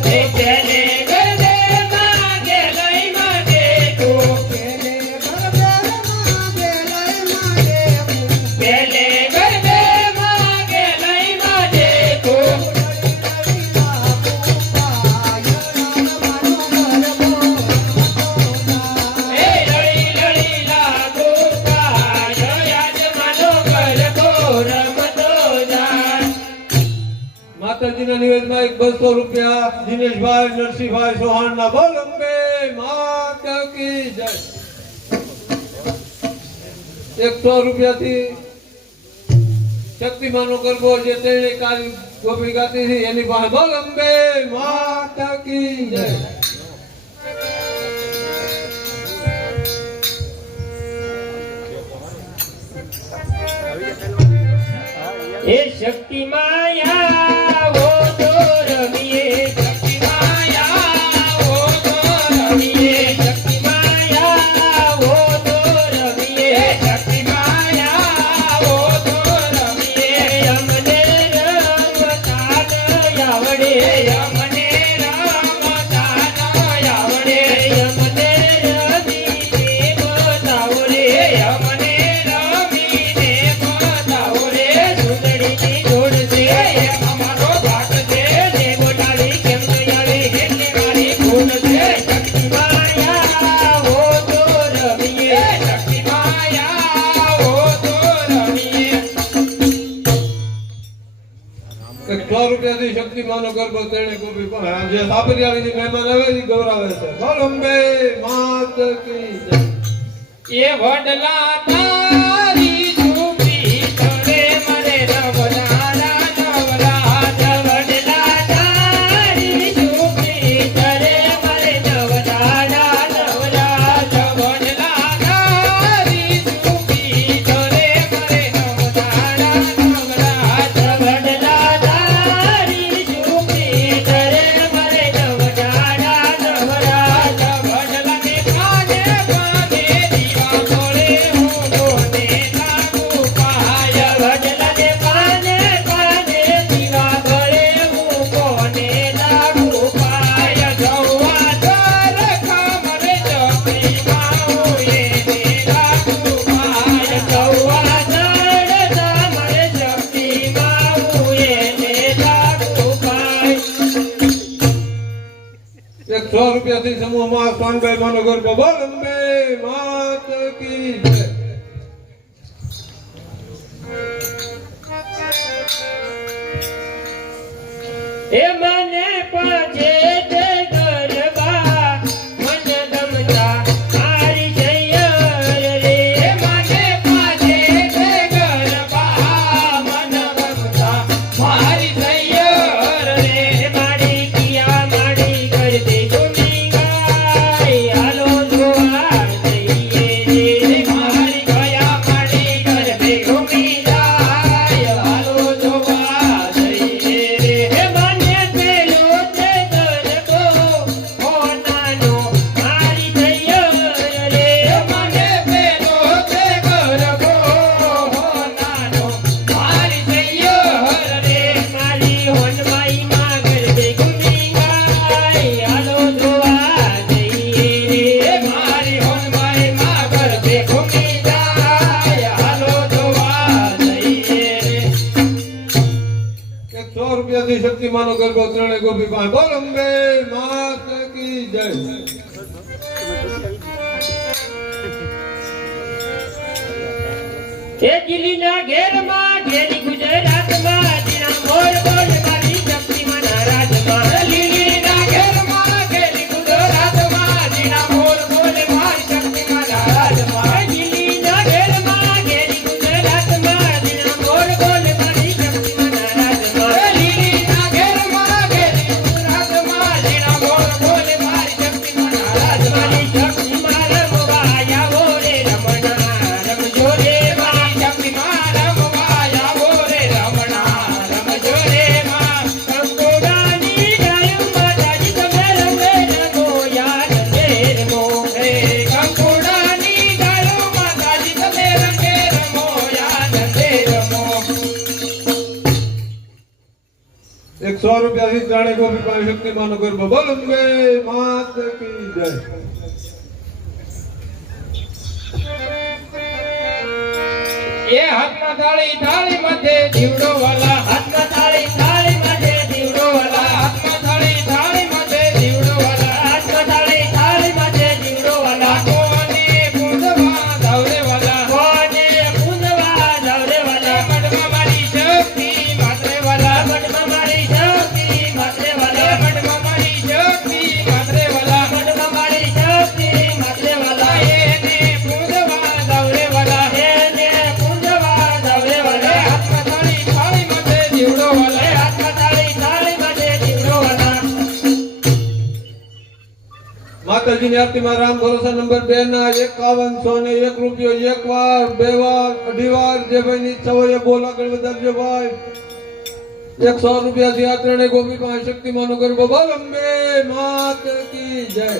એ પવન કેલે ગરબે માં ગેલાઈ માં દેખું. પેલે કેલે ગરબે ગરબે માં ગેલાઈ માં દેખું. માગે લઈ માગે કો એ લડી લડી લાગો કાય યાદ માનો ગરબો રમતો જાય. માતાજીના નિવેદનમાં 200 રૂપિયા દિનેશભાઈ નરસિંહભાઈ ચૌહાણના બોલ અંબે માત કી જય. 100 રૂપિયાથી શક્તિમાનો ગરબો જે તેણે કાલી ગોપી ગાતી હતી એની પાસે બોલ અંબે માત કી જય. એ શક્તિ માયા વો તો રમીએ શક્તિ માયા વો તો રમીએ શક્તિ માયા વો તો રમીએ શક્તિ માયા વો તો રમીએ અમને રમતા ન આવડે અમને રમતા ન આવડે અમને રમીને બતાવો રે અમને રમીને બતાવો રે સુંદરીની જોડ છે અમારો ભાગ છે ને બોલાવી કેમ આવે એટલે મારી ભૂલ છે શક્તિ માયા હો તો રમીએ શક્તિ માયા હો તો રમીએ 100 રૂપિયાથી શક્તિમાનો ગરબો તેણે ગોપી પાસે જે સાપરિયાળી મહેમાન આવે એ ગૌરવે છે બોલ અંબે માત કી જય. એ વડલા તારી ઝૂંપી તળે મને રવલાલા નવરાજ વડલા તારી ઝૂંપી તળે મને નવલાલા નવરાજ વડલા તારી ઝૂંપી તળે મને નવલાલા નવરાજ વડલા તારી ઝૂંપી તળે મને નવલાલા નવરાજ વડલાને કાને કાને દીવા બોલે હું બોલે સમૂહમાં સોનભાઈ માનો ગરબો બોલ અંબે માત કી જય. એ મને પાછે તે ગરબા મન ગમતા મારી જૈયર રે. મને પાછે તે ગરબા મન ગમતા મારી જૈયર રે. મારી કિયા મારી કરતે ઝૂમી ગાય હાલો જોવા જઈએ રે. મારી કિયા મારી કરતે ઝૂમી જાય હાલો જોવા જઈએ રે. મને પેલો તે ગરબો હોનાનો મારી જૈયર રે. મને પેલો તે ગરબો હોનાનો મારી જૈયર રે. મારી હોનમાઈ માં ગરબે ઘૂમી ગાય હાલો જોવા જઈએ રે. મારી હોનમાઈ માં ગરબે ઘૂમી જાય હાલો જોવા જઈએ રે. 100 રૂપિયાથી શક્તિમાનો ગરબો ત્રણે ગોપી પાસે બોલ અંબે માત કી જય. એ દિલ્હીના ઘેરમાં ઘેરી ગુજરાતમાં જીણા મોર બોલ મારી શક્તિમાના રાજમાં. દિલ્હીના ઘેરમાં ઘેરી ગુજરાતમાં જીણા મોર બોલ મારી શક્તિમાના રાજમાં. દિલ્હીના ઘેરમાં ઘેરી ગુજરાતમાં જીણા મોર બોલ મારી શક્તિમાના રાજમાં. દિલ્હીના ઘેરમાં ઘેરી ગુજરાતમાં જીણા મોર બોલ મારી શક્તિમાના રાજમાં. શક્તિમાન રમવા આવો રે રમણા રમજો રે મારી શક્તિમાન રમવા આવો રે રમણા રમજો રે માં. કંકોડાની ગાયો માતાજી તમે રમે રમો યાર રમે રમો રે. કંકોડાની ગાયો માતાજી તમે રમે રમો યાર રમે રમો. 100 રૂપિયાથી ત્રણે ગોપી પાસે શક્તિમાનો ગરબો બોલ અંબે માત કી જય. એ હાથમાં થાળી થાળી માથે દીવડો વાલા. હાથમાં થાળી થાળી માથે દીવડો વાલા. હાથમાં થાળી થાળી માથે દીવડો વાલા. હાથમાં થાળી થાળી માથે દીવડો વાલા. કોને પૂંજવા ધાવરે વાલા. કોને પૂંજવા ધાવરે વાલા. મઢમાં મારી શક્તિ માત્રે વાલા. મઢમાં મારી શક્તિ માત્રે વાલા. મઢમાં મારી શક્તિ માત્રે વાલા. મઢમાં મારી શક્તિ માત્રે વાલા. એને પૂંજવા ધાવરે વાલા. એને પૂંજવા ધાવરે વાલા. હાથમાં થાળી થાળી માથે દીવડો વાલા. હાથમાં થાળી થાળી માથે દીવડો વાલા. માતાજીની આરતીમાં રામ ભરોસા નંબર 2 ના 51 ને 1 રૂપિયો એક વાર, બે વાર, અઢી વાર જે ભાઈની ઈચ્છા હોય એ બોલ આગળ વધારજો ભાઈ. 100 રૂપિયાથી આ ત્રણે ગોપી પાસે શક્તિમાનો ગરબો બોલ અંબે માત કી જય.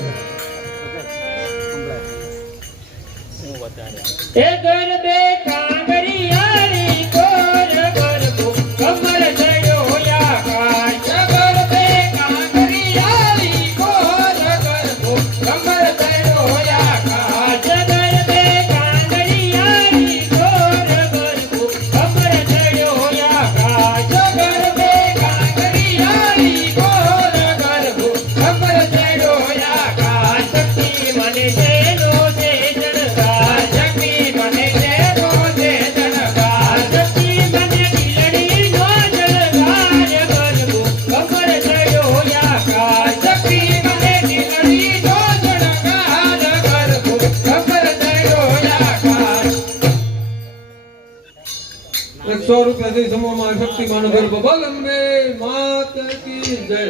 એ ગરબે કાંગરિયાળી કોર ગરબો કમર થયો આકાશ. ગરબે કાંગરિયાળી કોર ગરબો કમર થયો આકાશ. ગરબે કાંગરિયાળી કોર ગરબો કમર થયો આકાશ. ગરબે કાંગરિયાળી કોર ગરબો કમર થયો આકાશ. શક્તિ મને તેનો છે જણકાર. શક્તિ મને તેનો છે જણકાર. શક્તિ મને દિલડીનો જણકાર. ગરબો કમર થયો આકાશ. શક્તિ મને દિલડીનો જણકાર. ગરબો કમર થયો આકાશ. 100 રૂપિયાથી સમૂહમાં શક્તિમાનો ગરબો બોલ અંબે માત કી જય.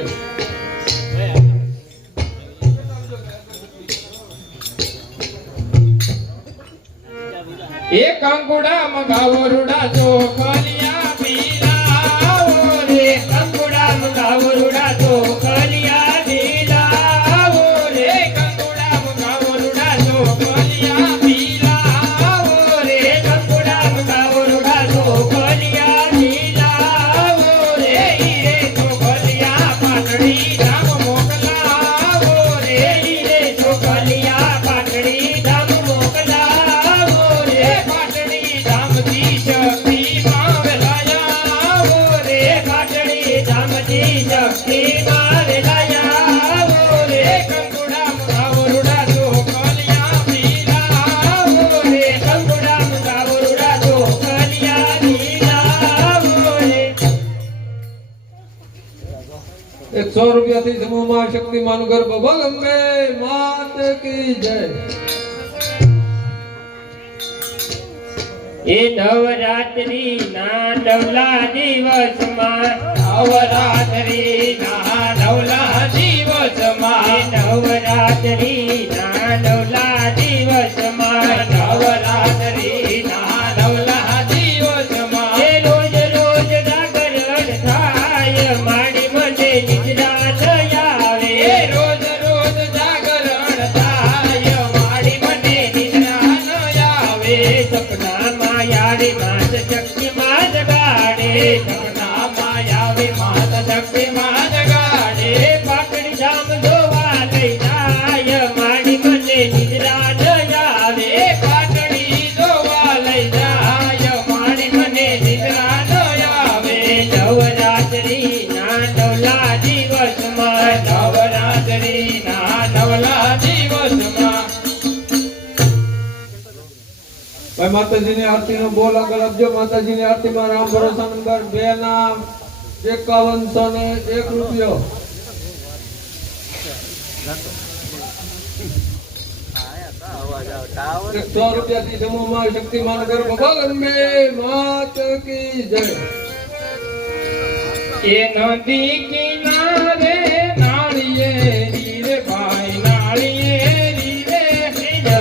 એ કંકુડા મંગાવો રૂડા ચોખલિયા પીલાવો રે. કંકુડા મંગાવો રૂડા ચોખલિયા પીલાવો રે. કંકુડા મંગાવો રૂડા ચોખલિયા પીલાવો રે. કંકુડા મંગાવો રૂડા ચોખલિયા પીલાવો રે. રે ચોખલિયા પાટડી ધામ મોકલાવો રે. રે ચોખલિયા પાટડી ધામ મોકલાવો રે. પાટડી ધામથી શક્તિ પાવે રૂપિયાથી સમૂહમાં શક્તિમાન ગર્ભ બોલંબે માત કી જય. એ નવરાત્રી ના નવલા દિવસમાં નવરાત્રી ના નવલા દિવસમાં નવરાત્રી ના નવલા દિવસમાં નવરાત્રી ના નવલા દિવસમાં એ રોજ રોજ જાગરણ થાય માડી મને નિદ્રા ન આવે રોજ રોજ જાગરણ થાય માડી મને નિદ્રા ન આવે સપનામાં યારી માત શક્તિ માં જગાડે સપનામાં આવી માત શક્તિ માં જગાડે પાકડી ધામ જોવા લઈ જાય માડી મને નિદ્રા ન આવે પાકડી જોવા લઈ જાય માડી મને નિદ્રા ન આવે નવરાત્રી ના નવલા દિવસમાં નવરાત્રી ના નવલા દિવસમાં ભાઈ માતાજીની આરતીનો બોલ આગળ આપજો. માતાજીની આરતીમાં રામ ભરોસા નંબર 2 ના 5101 રૂપિયો. 100 રૂપિયાથી સમૂહમાં શક્તિમાન ગર્ભ બોલંબે માત કી જય. એ નદી કિનારે નાળિયેરી રે ભાઈ નાળિયેરી રે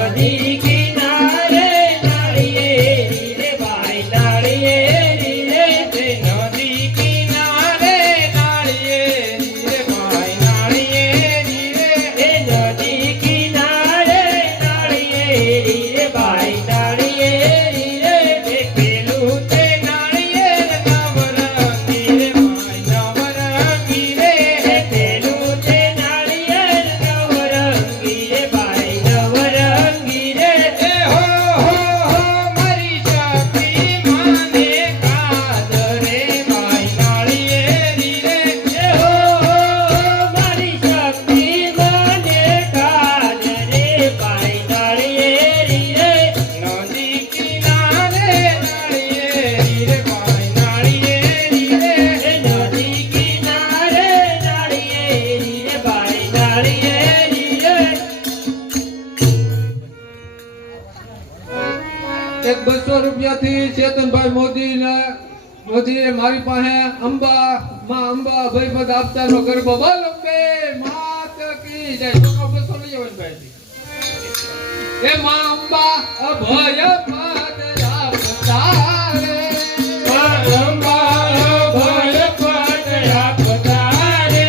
નદી કિનારે નાળિયેરી રે ભાઈ નાળિયેરી રે નદી કિનારે નાળિયેરી રે ભાઈ નાળિયેરી રે નદી કિનારે નાળિયેરી રે ભાઈ નાળિયેરી રે પેલું તે નાળિયેર નવરંગી રે ભાઈ નવરંગી રે પેલું તે નાળિયેર નવરંગી રે ભાઈ નવરંગી રે હો મારી શક્તિ માને કાદરે ભાઈ નાળિયેરી રે હો મારી શક્તિ માને કાદરે ભાઈ નાળિયેરી રે નદી કિનારે નાળિયેરી રે ભાઈ નાળિયેરી રે નદી કિનારે નાળિયેરી રે ભાઈ નાળિયેરી રે એક 200 રૂપિયાથી ચેતનભાઈ મોદીએ મારી પાસે અંબા માં અંબા ભાઈ પદ આપતાનો ગરબો બોલંબે માત કી જય. છોકરો 200 લઈ આવજો ભાઈ. એ માં અંબા અભય પદ આપતા રે અંબાય ભય પદ આપતા રે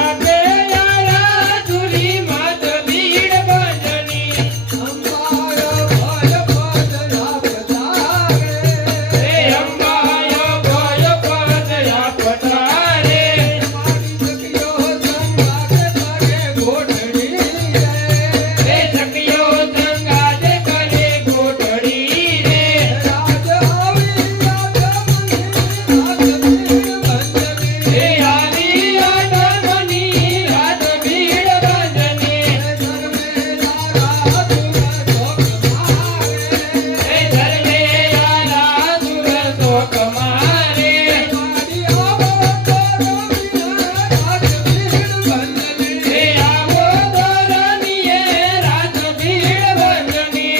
આપે યારા ધુરી માત ભીડ ભજની અંબાય ભય પદ આપતા રે સખીઓ સંગાતે કરે ગોઠડી રે આદિ આદમની રાત ભીડ ભજની ધર્મે યારા સુર શોક મારે આવો ધરણીએ રાત ભીડ ભજની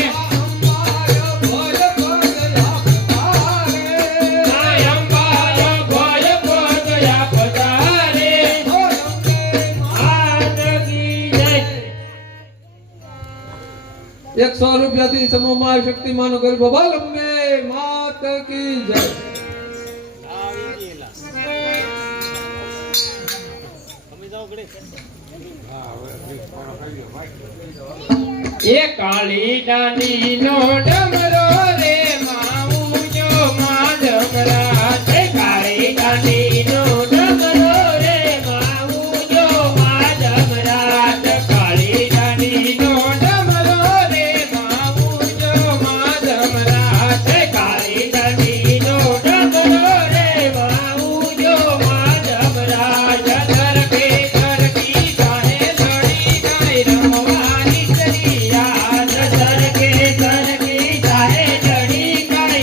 અંબાય ભય પદ આપતા રે આદગી જય 100 રૂપિયાથી સમૂહમાં શક્તિમાન ગરબો બોલંબે માત કી જય. એ કાળી દાંડી નો ડમરો રે માઉજો માધવરા કાળી દાંડી નો ડમરો રે માઉજો માધવરા કાળી દાંડી નો ડમરો રે માઉજો માધવરા કાળી દાંડી નો ડમરો રે માઉજો માધવરા જતર કે કરતી ગાહે લડી ગાય રમવાની કરિયા જતર કે કરતી ગાહે લડી ગાય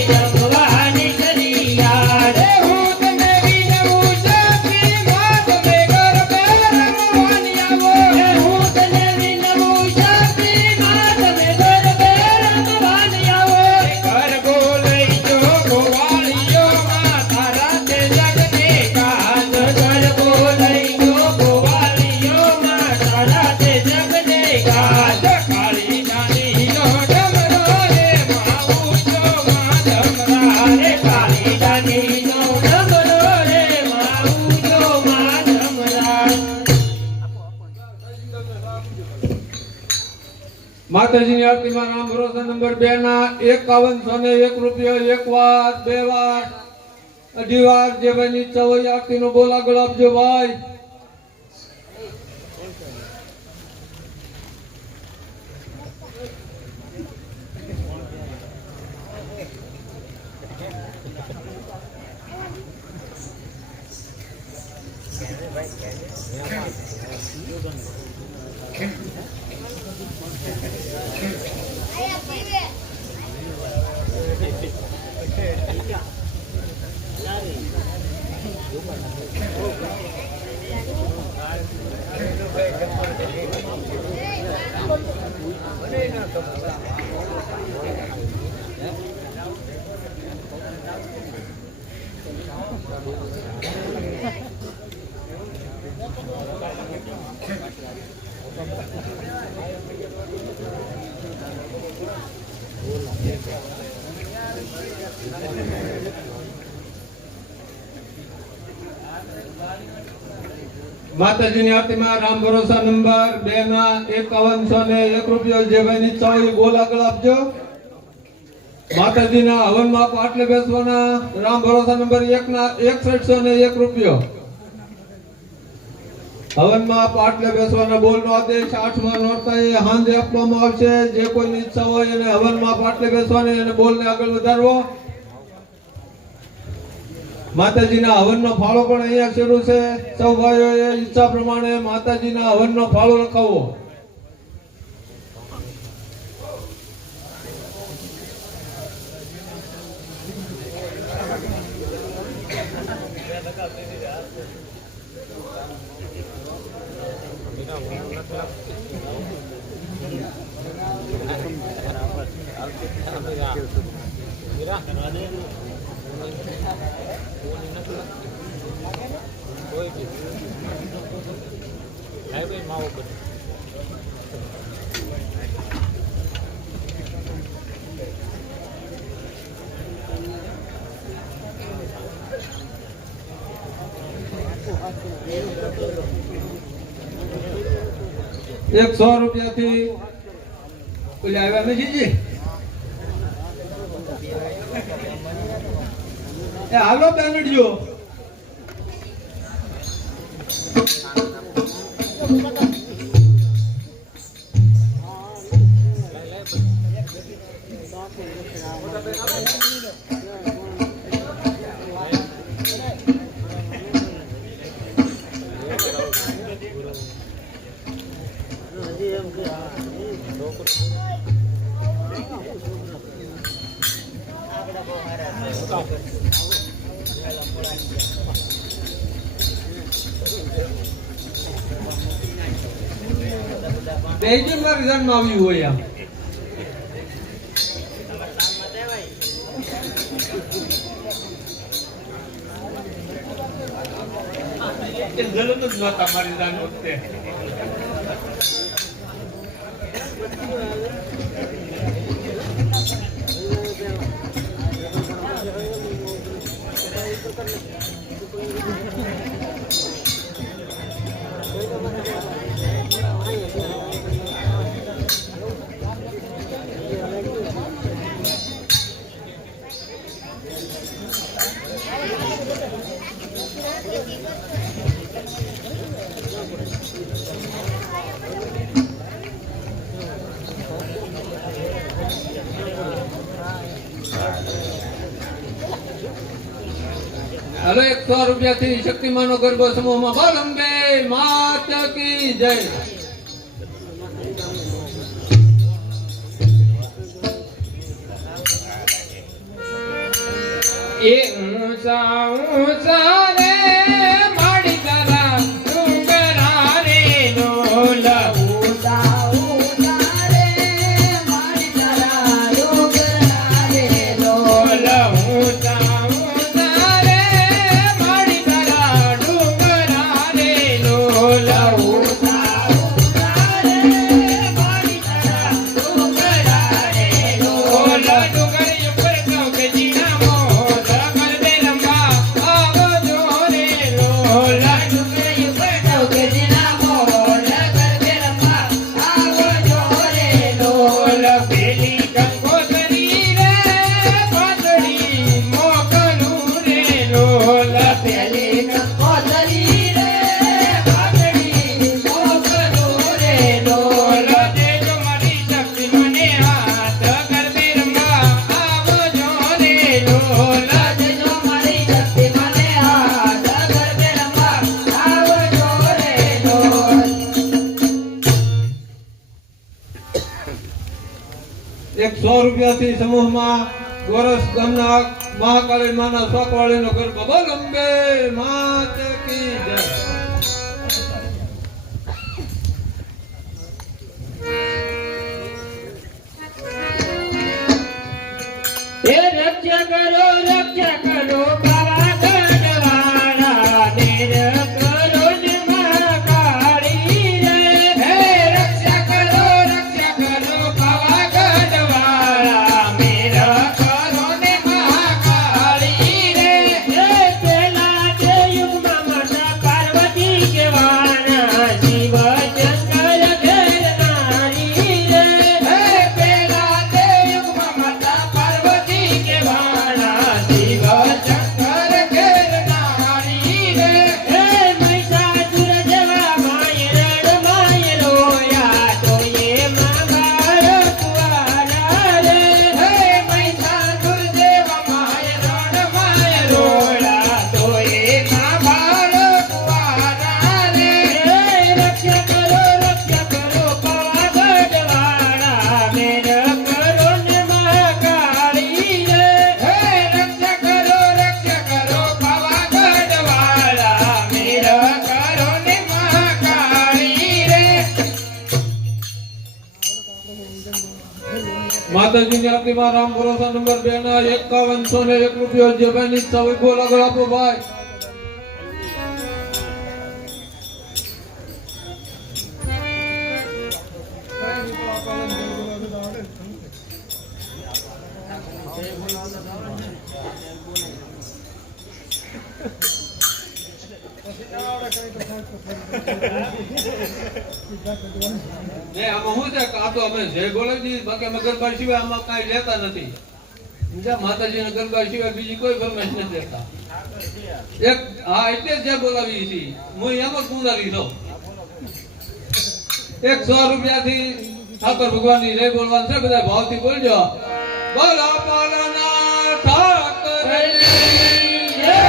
માતાજીની આરતીમાં રામ ભરોસા નંબર 2 ના 5101 રૂપિયા એક વાર, બે વાર, અઢી વાર. જે ભાઈની ઈચ્છા હોય આરતીનો બોલ આગળ આપજો ભાઈ. માતાજીની આરતીમાં રામ ભરોસા નંબર 2 ના 5101 રૂપિયા. જે ભાઈની ઈચ્છા હોય બોલ આગળ આપજો. માતાજીના હવનમાં પાટલે બેસવાના રામ ભરોસા નંબર 1 ના 6101 રૂપિયા. હવનમાં પાટલે બેસવાના બોલનો આદેશ 8મા નોરતાએ સાંજે આપવામાં આવશે. જે કોઈની ઈચ્છા હોય એને હવનમાં પાટલે બેસવાની અને બોલને આગળ વધારવો. માતાજીના હવનનો ફાળો પણ અહીંયા શરૂ છે. સૌ ભાઈઓએ ઈચ્છા પ્રમાણે માતાજીના હવનનો ફાળો લખાવો. એક 100 રૂપિયાથી ઓલી આવ્યા ને જીજી એ હાલો બેનડજો. બેજિંગ માં રિઝલ્ટ આવ્યું હોય આમ જલમ જ નહોતા મારી જાન વખતે. हेलो 100 રૂપિયાથી શક્તિમાનો ગરબો સમૂહમાં બોલ અંબે માતા કી જય. એ ઊંચા ઊંચા રે માડી તારા ડુંગરા રે નોલા. ડુંગર ઉપર તો કે જીના મો ધર દે લંબા આવો જો 100 રૂપિયાથી સમૂહમાં ગોરસ ગામના મહાકાળી માના સ્વાકવાળીનો ગરબો બોલ અંબે માત કી જય. એ રક્ષા કરો પાવાગઢવાળા દેર કરો ને મહાકાળી રે. હે રક્ષા કરો પાવાગઢવાળા મેર કરો ને મહાકાળી રે. હે પેલા તે યુગમાં માતા પાર્વતી કહેવાના શિવ શંકર ઘેર નારી રે. હે પેલા તે યુગમાં માતા પાર્વતી કહેવાના શિવ શંકર ઘેર નારી રે. હે મહિષાસુર જેવા માયરડ માયરોયા તો એમાં બાળ કુંવારા રે. હે મહિષાસુર જેવા માયરડ માયરોયા તો એમાં બાળ કુંવારા રે. હે રક્ષા કરો પાવાગઢવાળા મેર કરો ને મહાકાળી રે. હે રક્ષા કરો પાવાગઢવાળા મેર કરો ને મહાકાળી રે. માતાજીની આરતીમાં રામ ભરોસા નંબર 2 ના 5101 રૂપિયો જે ભાઈની ઈચ્છા હોય બોલ આગળ આપો ભાઈ. ને આમાં શું છે કે આ તો અમે જય બોલાવી દીધી, બાકી અમે ગરબા સિવાય આમાં કાંઈ લેતા નથી. સમજ્યા? માતાજીના ગરબા સિવાય બીજી કોઈ ફરમાઈશ નથી લેતા. એક હા એટલે જ જય બોલાવી છે. હું એમ જ પુનારી છું. 100 રૂપિયાથી ઠાકોર ભગવાનની જય બોલવાનું છે. બધા ભાવથી બોલજો. બોલો પાલના ઠાકરની જય.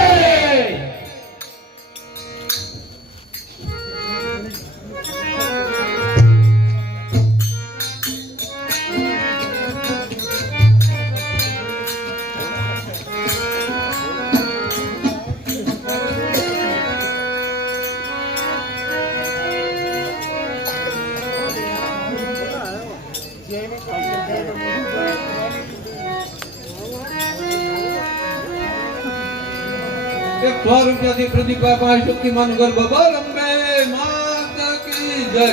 એક 100 રૂપિયાથી પ્રદીપભાઈ પાસે શક્તિમાન ગરબો બોલ અંબે માત કી જય.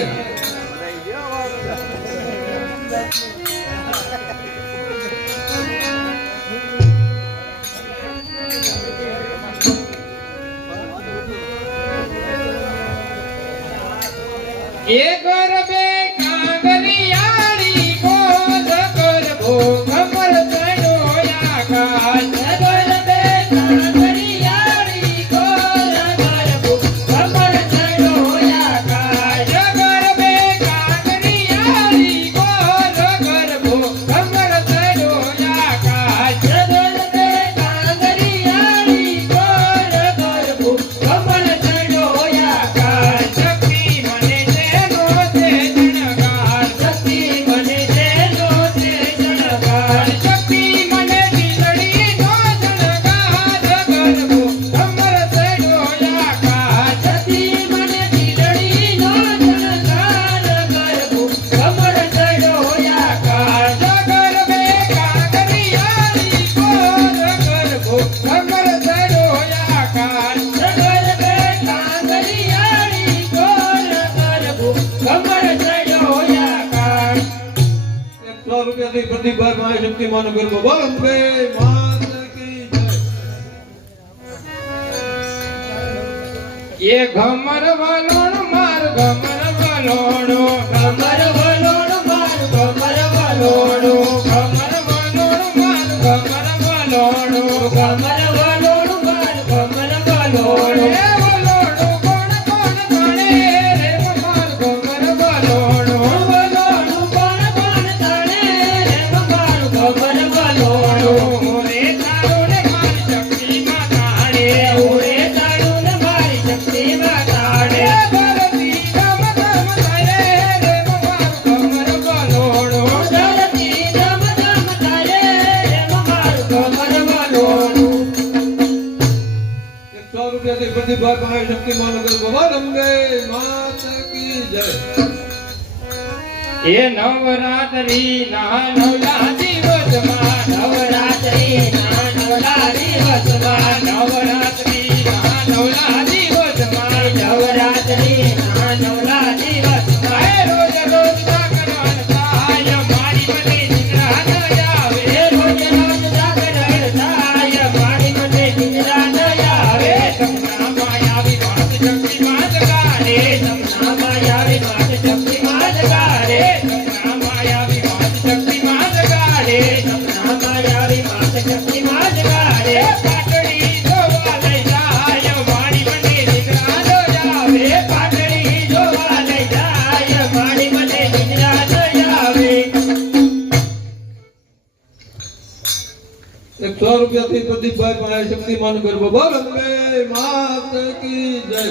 એ ગરબે કાંગરિયાળી બોલ ગરબો કમર ચડોયા કાચ. ગરબે કાંગરિયાળી બોલ ગરબો કમર ચડોયા કાચ. ગરબે કાંગરિયાળી બોલ ગરબો કમર ચડોયા કાચ. ગરબે કાંગરિયાળી બોલ ગરબો કમર ચડોયા કાચ. શક્તિ મને તેનો છે જણકાર. શક્તિ મને તેનો છે જણકાર. શક્તિ મને વીજળીનો જણકાર. ગરબો કમર ચડોયા કાચ. શક્તિ મને વીજળીનો જણકાર. ગરબો કમર ચડોયા કાચ. ગરબે કાંગરિયાળી બોલ ગરબો કમર ચડોયા કાચ. ગરબે કાંગરિયાળી બોલ ગરબો કમર ચડોયા કાચ. 100 રૂપિયાથી પ્રદીપભાઈ પાસે શક્તિમાન ગરબો બોલ અંબે માત કી જય. એ ઘમર વલોણ માર ઘમર વલોણો. ઘમર વલોણ માર ઘમર વલોણો. ઘમર વલોણ માર ઘમર વલોણો. ઘમર વલોણ માર ઘમર વલોણો. એ વલોણો કોણ કોણ તણે રે માર ઘમર વલોણો. વલોણો કોણ કોણ તણે રે માર ઘમર વલોણો. રે તારો ને મારી શક્તિમાં તાણે. રે તારો ને મારી શક્તિમાં તાણે. ભરતી ગમ ગમ કરે દિલીપભાઈ પાસે શક્તિમાન નગર ગોપાલ અંબે માતા કી જય એ નવરાત્રી ના નવલા દિવસમાં નવરાત્રી ના નવલા દિવસમાં નવરાત્રી ના નવલા દિવસમાં નવરાત્રી ના નવલા દિવસમાં રોજ રોજ જાગરણ થાય મારી મને નિદ્રા ન આવે રોજ રોજ જાગરણ થાય મારી મને નિદ્રા ન આવે સપના માયાવી વાત શક્તિમાન ગારે સપના માયાવી વાત શક્તિમાન ગારે સપના માયાવી વાત શક્તિમાન ગારે સપના માયાવી વાત શક્તિમાન ગારે પાટડી જોવા લઈ જાય મારી મને નિદ્રા ન આવે પાટડી જોવા લઈ જાય મારી મને નિદ્રા ન આવે 100 રૂપિયાથી પ્રદીપભાઈ પાસે શક્તિમાન નગર ગોપાલ અંબે માતા કી જય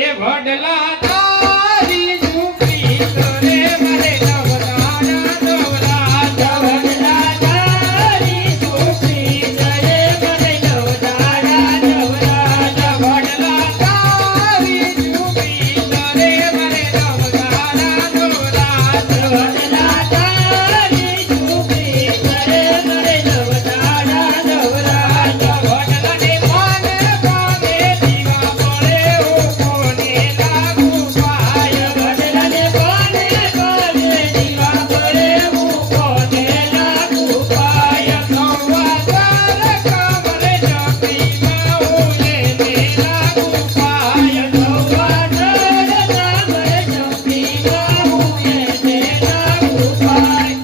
એ વડલા તારી ઝૂંપડી કરે મને નવરાના નવરા વડલા તારી ઝૂંપડી કરે મને નવરાના નવરા વડલા તારી ઝૂંપડી કરે મને નવરાના નવરા વડલા તારી ઝૂંપડી કરે મને નવરાના નવરા વડલાને પાને પાને દીવા પડે કોને લાગુ પાય વડલાને પાને પાને દીવા પડે કોને લાગુ પાય નવા તાર કામરે ચકીમાં ઉલે ને લાગુ પાય નવા તાર કામરે ચકીમાં ઉલે ને લાગુ પાય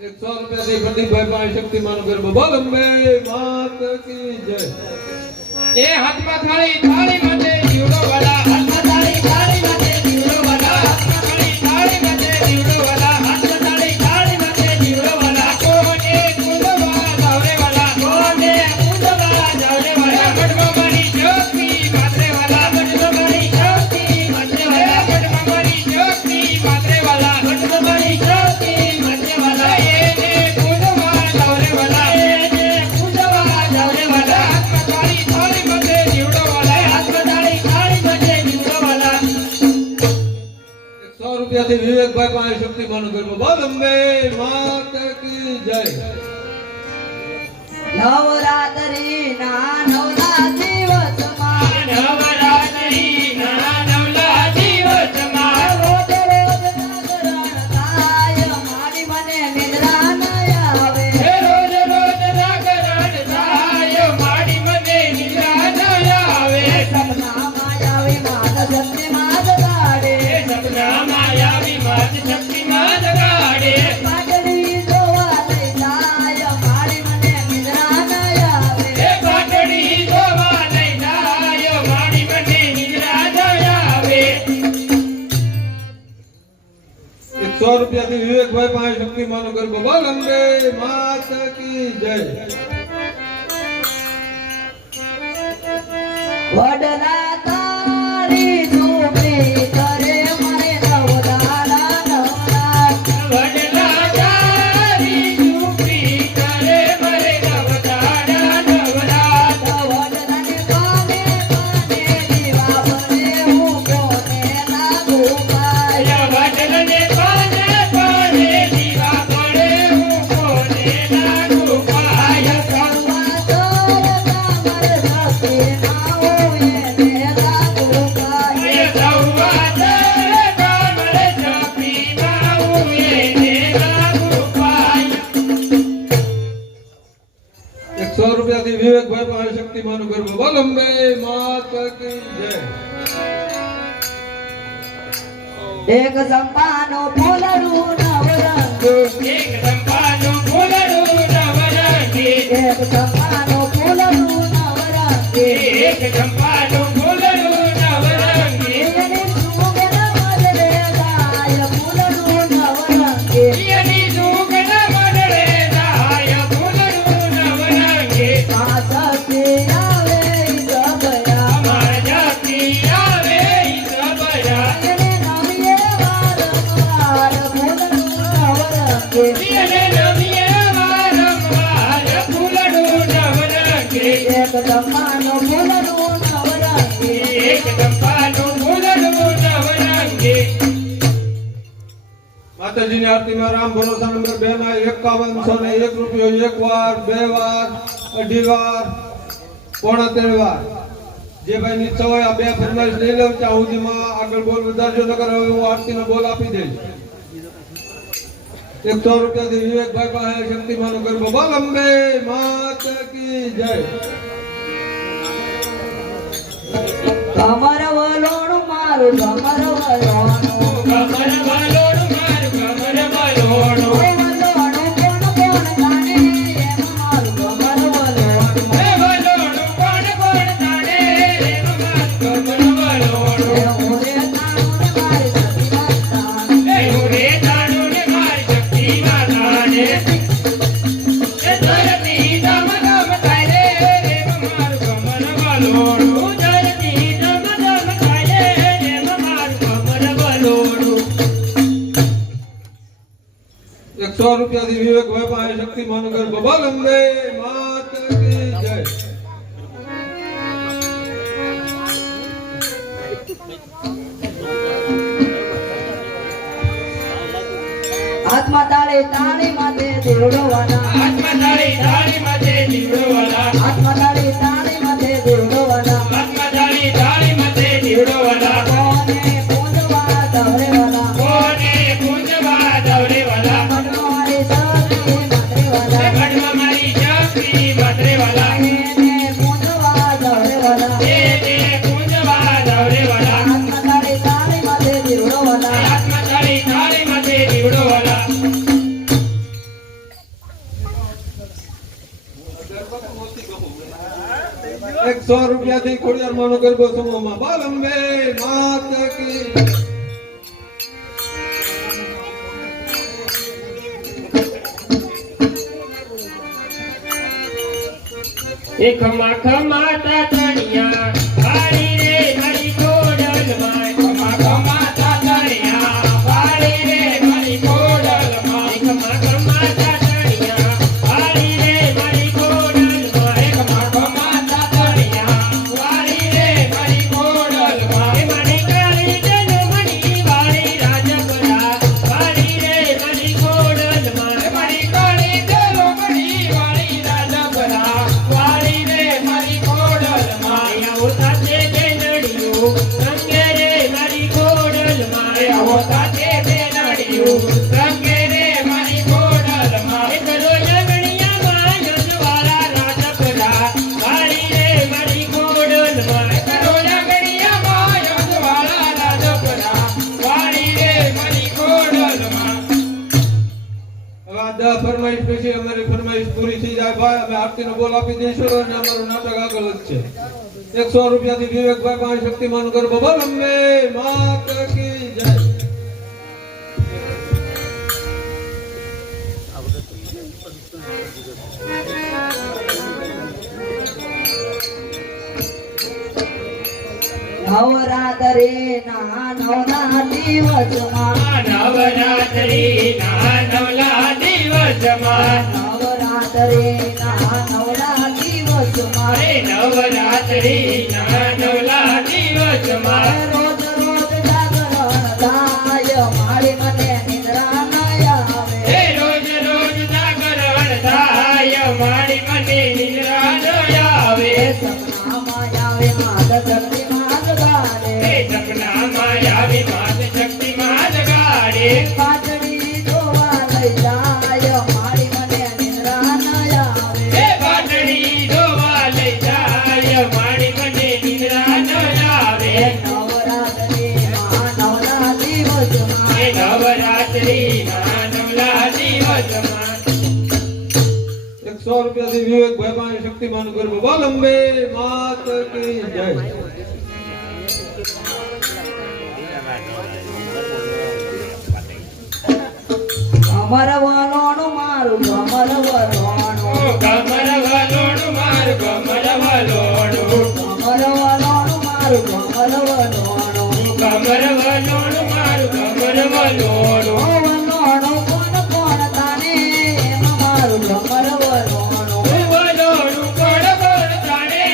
100 રૂપિયાથી પ્રદીપભાઈ પાસે શક્તિમાન નગર ગોપાલ અંબે માતા કી જય એ હાથમાં થાળી થાળી માટે જીવડો વાલા હાથમાં થાળી થાળી માટે જીવડો વાલા હાથમાં થાળી થાળી માટે જીવડો વાલા હાથમાં થાળી થાળી માટે જીવડો વાલા કોને કુંદવા જાવરે વાલા કોને કુંદવા જાવરે વાલા મઢમાં મારી જોગી માત્રે વાલા મઢમાં મારી જોગી માત્રે વાલા મઢમાં મારી જોગી માત્રે વાલા મઢમાં મારી જોગી માત્રે વાલા એને કુંદવા જાવરે વાલા એને કુંદવા જાવરે વાલા હાથમાં થાળી થાળી માટે જીવડો વાલા હાથમાં થાળી થાળી માટે જીવડો વાલા 100 રૂપિયાથી વિવેકભાઈ પાસે શક્તિમાન નગર ગોપાલ અંબે માતા કી જય નવરાત્રી ના નવલા દિવસમાં નવરાત્રી ના નવલા દિવસમાં રોજ રોજ જાગરણ થાય મારી મને નિદ્રા ન આવે રોજ રોજ જાગરણ થાય મારી મને નિદ્રા ન આવે સપના માયાવી માત શક્તિમાન ગાડે સપના માયાવી માત શક્તિમાન ગાડે પાટડી જોવા લઈ જાય મારી મને નિદ્રા ન આવે એ પાટડી જોવા લઈ જાય મારી મને નિદ્રા ન આવે 100 રૂપિયાથી વિવેકભાઈ પાસે શક્તિમાન નગર ગોપાલ અંબે માતા કી જય વડલા તારી ઝૂંપડી કરે મને નવરાના નવરા વડલા તારી ઝૂંપડી કરે મને નવરાના નવરા વડલાને પાને પાને દીવા પડે હું કોને લાગુ પાય વડલને પાને પાને દીવા પડે હું કોને લાગુ પાય સવા તોર કામર ધકે આવો એને લાગુ પાય સવા તર કામર જપી માઉ એને લાગુ પાય 100 રૂપિયાથી વિવેકભાઈ પાસે શક્તિમાન નગર ગોપાલ અંબે માતા કી જય એક સંપાનો ફૂલડું નવરંગ એક સંપાનું ફૂલડું નવરંગી એક સંપાનો ફૂલડું નવરંગ એક સંપાનું ફૂલડું નવરંગી એની સુગંધ મદરે ગાય ફૂલડું નવરંગ એની સુગંધ મડળે જાય ફૂલડું નવરંગી આ સખી આવે ગબરા અમાર જાતી આવે ઈ સબરા એને નવીએ વારંવાર ફૂલડું નવરંગ એને નવીએ વારંવાર ફૂલડું ચંપાનું ફૂલનું નવરંગી એક ચંપાનું ફૂલનું નવરંગી માતાજીની આરતીમાં રામ ભરોસા નંબર 2 માં 5101 રૂપિયો એક વાર, બે વાર, અઢી વાર, પોણા 3 વાર. જે ભાઈ ની હોય આ બે ફરમાઈશ લઈ લઉં ત્યાં સુધીમાં આગળ બોલ વધારજો, નકર હવે હું આરતીનો બોલ આપી દઈશ. 100 રૂપિયાથી વિવેકભાઈ પાસે શક્તિમાનો ગરબો બોલ અંબે માત કી જય. કમર વલોણું મારું કમર વલોણું કમર વલોણું મારું કમર વલોણું વલોણું કોણ કોણ જાણે એમ મારું કમર વલોણું વલોણું કોણ કોણ જાણે એમ મારું કમર વલોણું મોરે તાણું ને મારી સતી માતાને રે તાણું ને મારી શક્તિ માતાને એ ધરતી ધમ ધમ થાય રે એમ મારું કમર વલોણું ધરતી ધમ ધમ થાય રે એમ મારું કમર વલોણું 100 રૂપિયાથી વિવેકભાઈ પાસે શક્તિમાનો ગરબો બોલ અંબે માત કી જય. હાથમાં તાળી તાળી માથે દેવડવાના હાથમાં તાળી તાળી માથે દીવડોવાલા હાથમાં તાળી તાળી માથે દેવડવાના હાથમાં તાળી તાળી માથે દીવડોવાલા કોને પૂંજવા દવરેવાલા કોને પૂંજવા દવરેવાલા મનમારી સતી માતરેવાલા ગઢમાં મારી શક્તિ માતરેવાલા એને પૂંજવા દવરેવાલા એને પૂંજવા દવરેવાલા હાથમાં તાળી તાળી માથે દેવડવાના હાથમાં તાળી તાળી માથે દીવડોવાલા 100 રૂપિયાથી ખોડિયારમાંનો ગરબો સમૂહમાં બોલ અંબે માત કી. એક માખા માતા તણિયા વાળી રે મારી કોડલમાં માખા માતા તણિયા વાળી રે મારી કોડલમાં એક માખા માતા તણિયા વાળી રે મારી કોડલમાં એક માખા માતા તણિયા વાળી રે મારી કોડલમાં એ મારી કાળી જનમણી વાળી રાજપરા વાળી રે મારી કોડલમાં એ મારી કાળી જનમણી વાળી રાજપરા વાળી રે મારી કોડલમાં આવો સાથે બેનડિયું રંગે રે મારી કોડલમાં આવો સાથે બેનડિયું રંગે રે મારી કોડલમાં એ કરો જગણિયામાં યજવાળા રાજપરા વાળી રે મારી કોડલમાં એ કરો જગણિયામાં યજવાળા રાજપરા વાળી રે મારી કોડલમાં હવે આ 10 ફરમાઈશ પછી અમારી ફરમાઈશ પૂરી થઈ જાય ભાઈ, અમે આરતીનો બોલ આપી દઈશું અને અમારું નાટક આગળ જ છે. 100 રૂપિયાથી વિવેકભાઈ પાસે શક્તિમાનો ગરબો બોલ અંબે માત કી જય. નવરાત્રે ના નવના દિવસમાં નવરાત્રી ના નવલા દિવસમાં નવરાત્રે ના નવના દિવસમાં અરે નવરાત્રી ના નવલા દિવસમાં રોજ રોજ જાગરણ થાય મારી મને નિદ્રા ન આવે હે રોજ રોજ જાગરણ થાય મારી મને નિદ્રા ન આવે સપનામાં આવે માત શક્તિ માત ગાડે હે સપનામાં આવી માત શક્તિ માં જગાડે પાટડી જોવા લઈ જાય મારી મને નિદ્રા ન આવે હે પાટડી જોવા લઈ જાય મારી મને નિદ્રા ન આવે નવરાત્રે માં નવના દિવસમાં હે નવરાત્રી ના નવલા દિવસમાં 100 રૂપિયાથી વિવેકભાઈ પાસે શક્તિમાનો ગરબો બોલ અંબે માત કી જય. કમર વલોણું મારું કમર વલોણું કમર વલોણું મારું કમર વલોણું કમર વલોણું મારું કમર વલોણું કમર વલોણું મારું કમર વલોણું વલોણું કોણ કોણ તાને એમ મારું કમર વલોણું વલોણું કોણ કોણ જાણે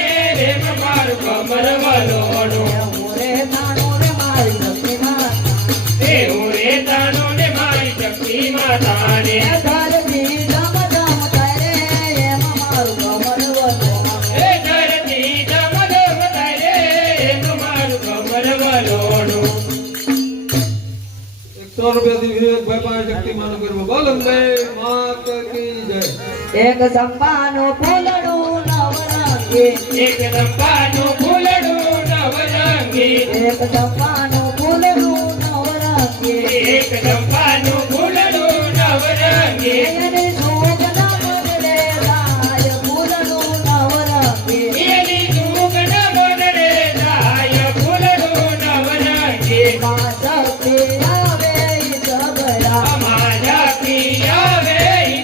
તાણે ધરતી ધમ ધમ કરે એમાં મારું કમર વલોણું. એ ધરતી ધમ ધમ તારે એમાં મારું કમર વલોણું. 100 રૂપિયાથી વિવેકભાઈ પાસે શક્તિમાન ગરબો બોલ અંબે માત કી જય. એક સંપાનું ફૂલડું નવરંગી, એક ચંપાનું ફૂલડું નવરંગી, એક સંપાનું ફૂલડું નવરંગી, એક ચંપાનું ફૂલડું નવરંગી, એની સુગંધ મનડે જાય ફૂલડું નવરંગી. એની સુગંધ મનડે જાય ફૂલડું નવરંગી. માં શક્તિ આવે ઈ જબરા, અમારા પિયા વે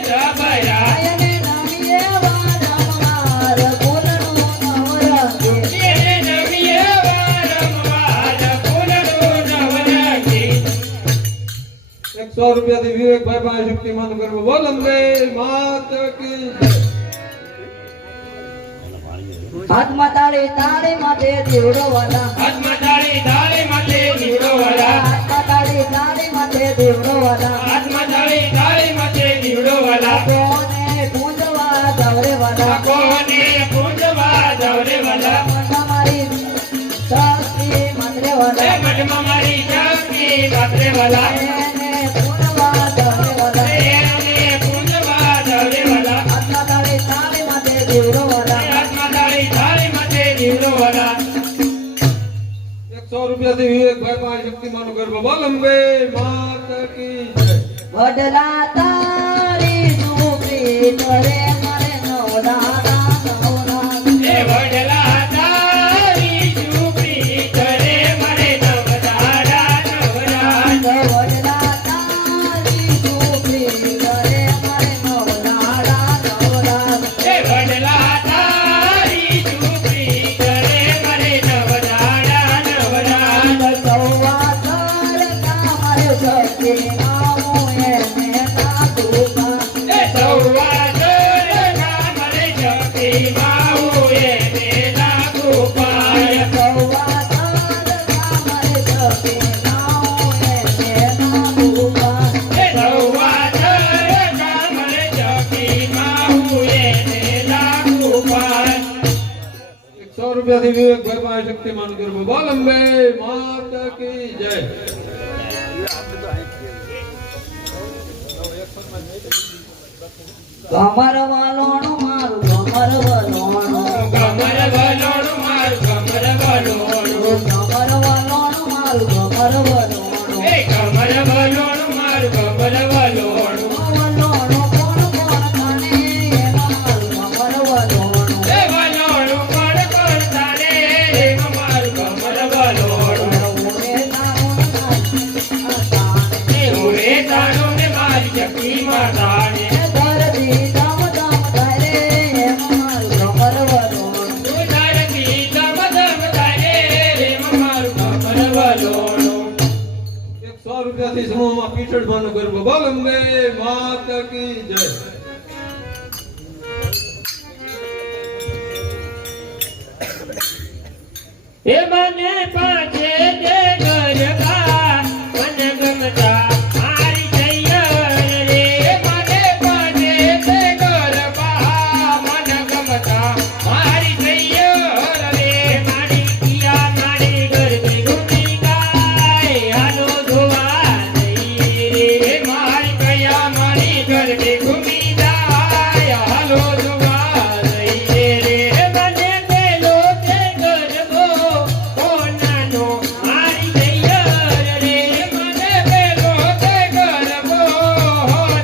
જબરા, એને નમીએ વારંવાર ફૂલડું નવરંગી. એને નમીએ વારંવાર ફૂલડું નવરંગી. 100 રૂપિયાથી વિવેકભાઈ પાસે શક્તિમાન ગરબો બોલ અંબે માત કી જય. હાથમાં તાળી તાળી માથે દીવડો વાલા, હાથમાં તાળી તાળી માથે દીવડો વાળા, હાથમાં તાળી તાળી માથે દીવડો વાલા, હાથમાં તાળી તાળી માથે દીવડો વાળા, કોને પૂંજવા દવરે વાલા, કોને પૂજવા દવરે વાળા, મનમાં મારી શક્તિ મંત્રે એ વાલા, મઠમાં મારી શક્તિ વાપરે વાળા, એને પૂંજવા દવરે વાલા, એને પૂજવા દવરે વાળા, હાથમાં તાળી તાળી માથે દીવડો વાલા, હાથમાં તાળી તાળી માથે દીવડો વાળા. 100 રૂપિયાથી વિવેકભાઈ પાસે શક્તિમાન ગરબો બોલ અંબે માત કી જય. વડલા તારી સુપ્રી કરે મારે નવડાના નવડા, એ વડલા તારી ચૂપડી કરે મને નવદાડા નવરા, વડલા તારી સુપ્રી કરે મારે નવડાના નવડા. એ વડલા તારી ચૂપડી કરે મને નવદાડા નવરા. સૌવા સરતા મારે શક્તિ આવું એને નાખું. એ સૌવા દરના મને શક્તિ માવું એને લાગુ પાય. સૌવા સરતા મારે શક્તિ આવું એને નાખું. એ સૌવા દરના મને શક્તિ માવું એને લાગુ પાય. 100 રૂપિયાથી વિવેકભાઈ પાસે શક્તિમાન ગરબો બોલ અંબે માત કી જય. કમર વાલોણું મારું કમર વલોણું, કમર વલોણું મારું કમર વલોણું, કમર વાલોણું મારું કમર વલોણું. એ કમર વલોણું મારું કમર વલોણું, વલોણું કોણ કોણ તને એમાં મારું કમર વલોણું. એ વલોણું કોણ કોણ તારે એમાં મારું કમર વલોણું. ઓરે તારું નામ એ ઉરે તારું ને મારી શક્તિ માતાને, ધરતી ધમ ધમ કરે એમાં મારું કમર વલોણું. તું તારથી ધમ ધમ તારે એમાં મારું કમર વલોણું. 100 રૂપિયાથી સમૂહમાં પીઠડભાનો ગરબો બોલ અંબે માત કી જય. એ મને પાંચે તે ગરબા મને ગમતા મારી તૈયાર રે. મને પાંચે તે ગરબા મને ગમતા મારી તૈયાર રે. મારી પિયા મારી ગરબે ઘૂમી ગાય હાલો ધોવા જઈએ રે. મારી પિયા મારી ગરબે ઘૂમી જાય હાલો ધોવા જઈએ રે. મને પેલો તે ગરબો કોનાનો મારી તૈયાર રે. મને પેલો તે ગરબો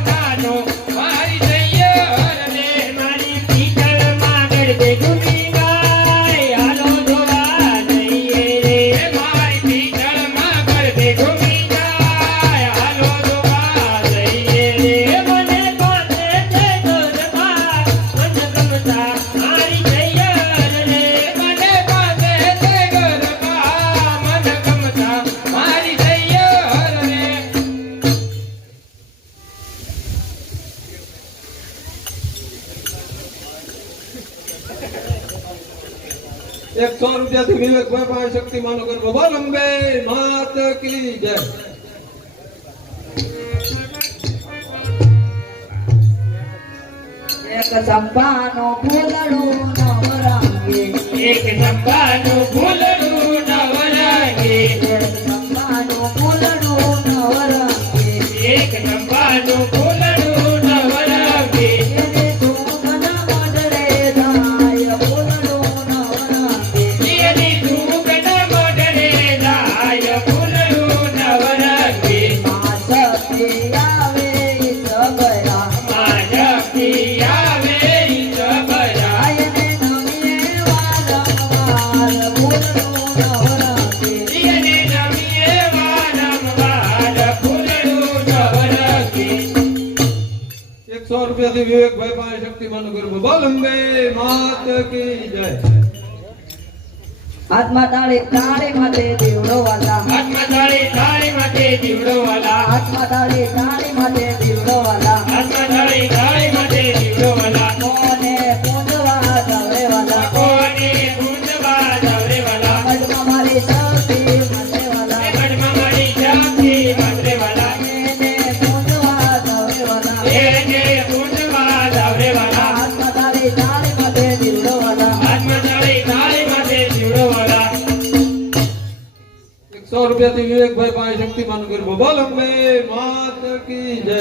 નાનો મારી તૈયાર રે. મારી પીતળમાં ગરબે ઘૂમી ગાય હાલો ધોવા જઈએ રે. મારી પીતળમાં ગરબે ઘૂમી જાય હાલો ધોવા જઈએ રે. મને પાંચે તે ગરબા મને ગમતા મારી તૈયાર રે. મને પાંચે તે ગરબા મને ગમતા મારી તૈયાર રે. 100 રૂપિયાથી વિવેકભાઈ પાસે શક્તિમાન ગરબો બોલ અંબે માત કી જય. ચંપાનું ફૂલડું નવરંગી એક ચંપાનું ફૂલડું નવરંગી ચંપાનું ફૂલડું નવરંગી એક ચંપાનું ફૂલડું નવરંગી એની સુગંધ મઢડે જાય ફૂલડું નવરંગી એની સુગંધ મઢડે જાય ફૂલડું નવરંગી માં શક્તિ આવે ઈ સબરા માં શક્તિ આવે ઈ સબરા આયને નમીએ વારંવાર ફૂલડું નવરંગી એને નમીએ વારંવાર ફૂલડું નવરંગી 100 રૂપિયાથી વિવેકભાઈ પાસે શક્તિમાન ગરબો બોલ અંબે માત કી જય હાથમાં તાળી તાળી માથે દીવડો વાલા હાથમાં તાળી તાળી માથે દીવડો વાલા હાથમાં તાળી તાળી માથે દીવડો વાલા હાથમાં તાળી તાળી માથે દીવડો વાલા કોને પૂજવા દવે વાલા કોને પૂજવા દવરે વાલા મઢમાં મારી શક્તિ માથે વાલા મઢમાં મારી શક્તિ માથે વાલા એને પૂજવા દવે વાલા એને પૂજવા દવરે વાલા હાથમાં તાળી તાળી માથે દીવડો વાલા હાથમાં તાળી તાળી માથે દીવડો વાલા 100 રૂપિયાથી વિવેકભાઈ પાસે શક્તિમાન ગરબો બોલ અંબે માત કી જય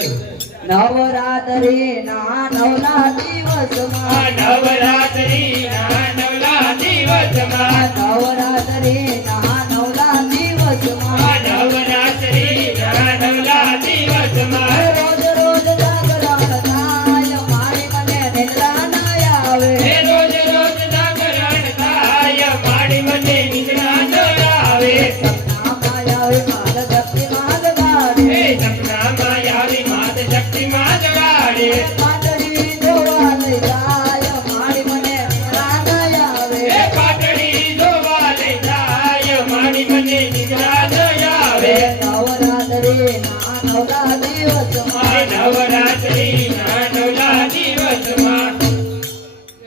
નવરાત્રી ના નવલા દિવસમાં નવરાત્રી ના નવલા દિવસમાં નવરાત્રી ના નવલા દિવસમાં નવરાત્રી ના નવલા દિવસમાં રોજ રોજ જાગરણ થાય મારી મને નિદ્રા ન આવે હે રોજ રોજ જાગરણ થાય મારી મને નિદ્રા ન આવે સપનામાં આવે માર શક્તિ માગ ગાડે હે સપનામાં આવી માત શક્તિ માં જગાડે પાટડી જોવા લઈ જાય મારી મને નિદ્રા ન આવે હે પાટડી જોવા લઈ જાય મારી મને નિદ્રા ન આવે નવરાત્રી ના નવલા દિવસમાં નવરાત્રી ના નવલા દિવસમાં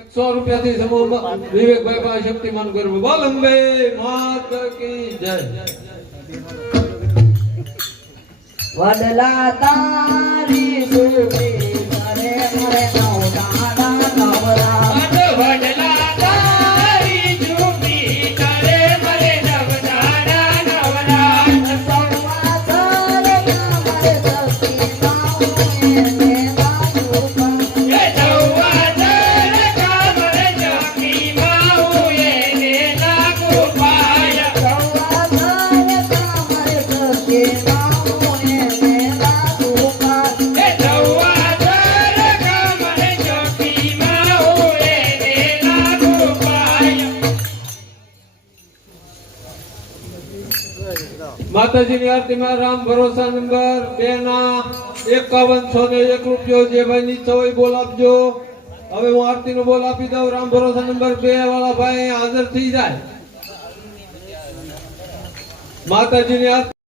100 રૂપિયાથી સમૂહ વિવેકભાઈ પાસે શક્તિમાન ગરબો બોલ અંબે માત કી જય વડલા તારી સુરી કરે મરે નવદાના નવરા વડલા તારી ચૂપી કરે મરે નવદાના નવરા સંવાસર કામરે શક્તિ માઉને બાજુમાં હે ચૌવાદર કામરે ચોકી માઉ એને લાગુ પાય સંવાસર કામરે શક્તિ માઉને બાજુમાં હે ચૌવાદર કામરે ચોકી માઉ એને લાગુ પાય માતાજીની આરતીમાં રામ ભરોસા નંબર 2 ના 5101 રૂપિયો જે ભાઈ નીચે હોય બોલ આપજો હવે હું આરતીનો બોલ આપી દઉં રામ ભરોસા નંબર 2 વાળા ભાઈ હાજર થઈ જાય માતાજીની આરતી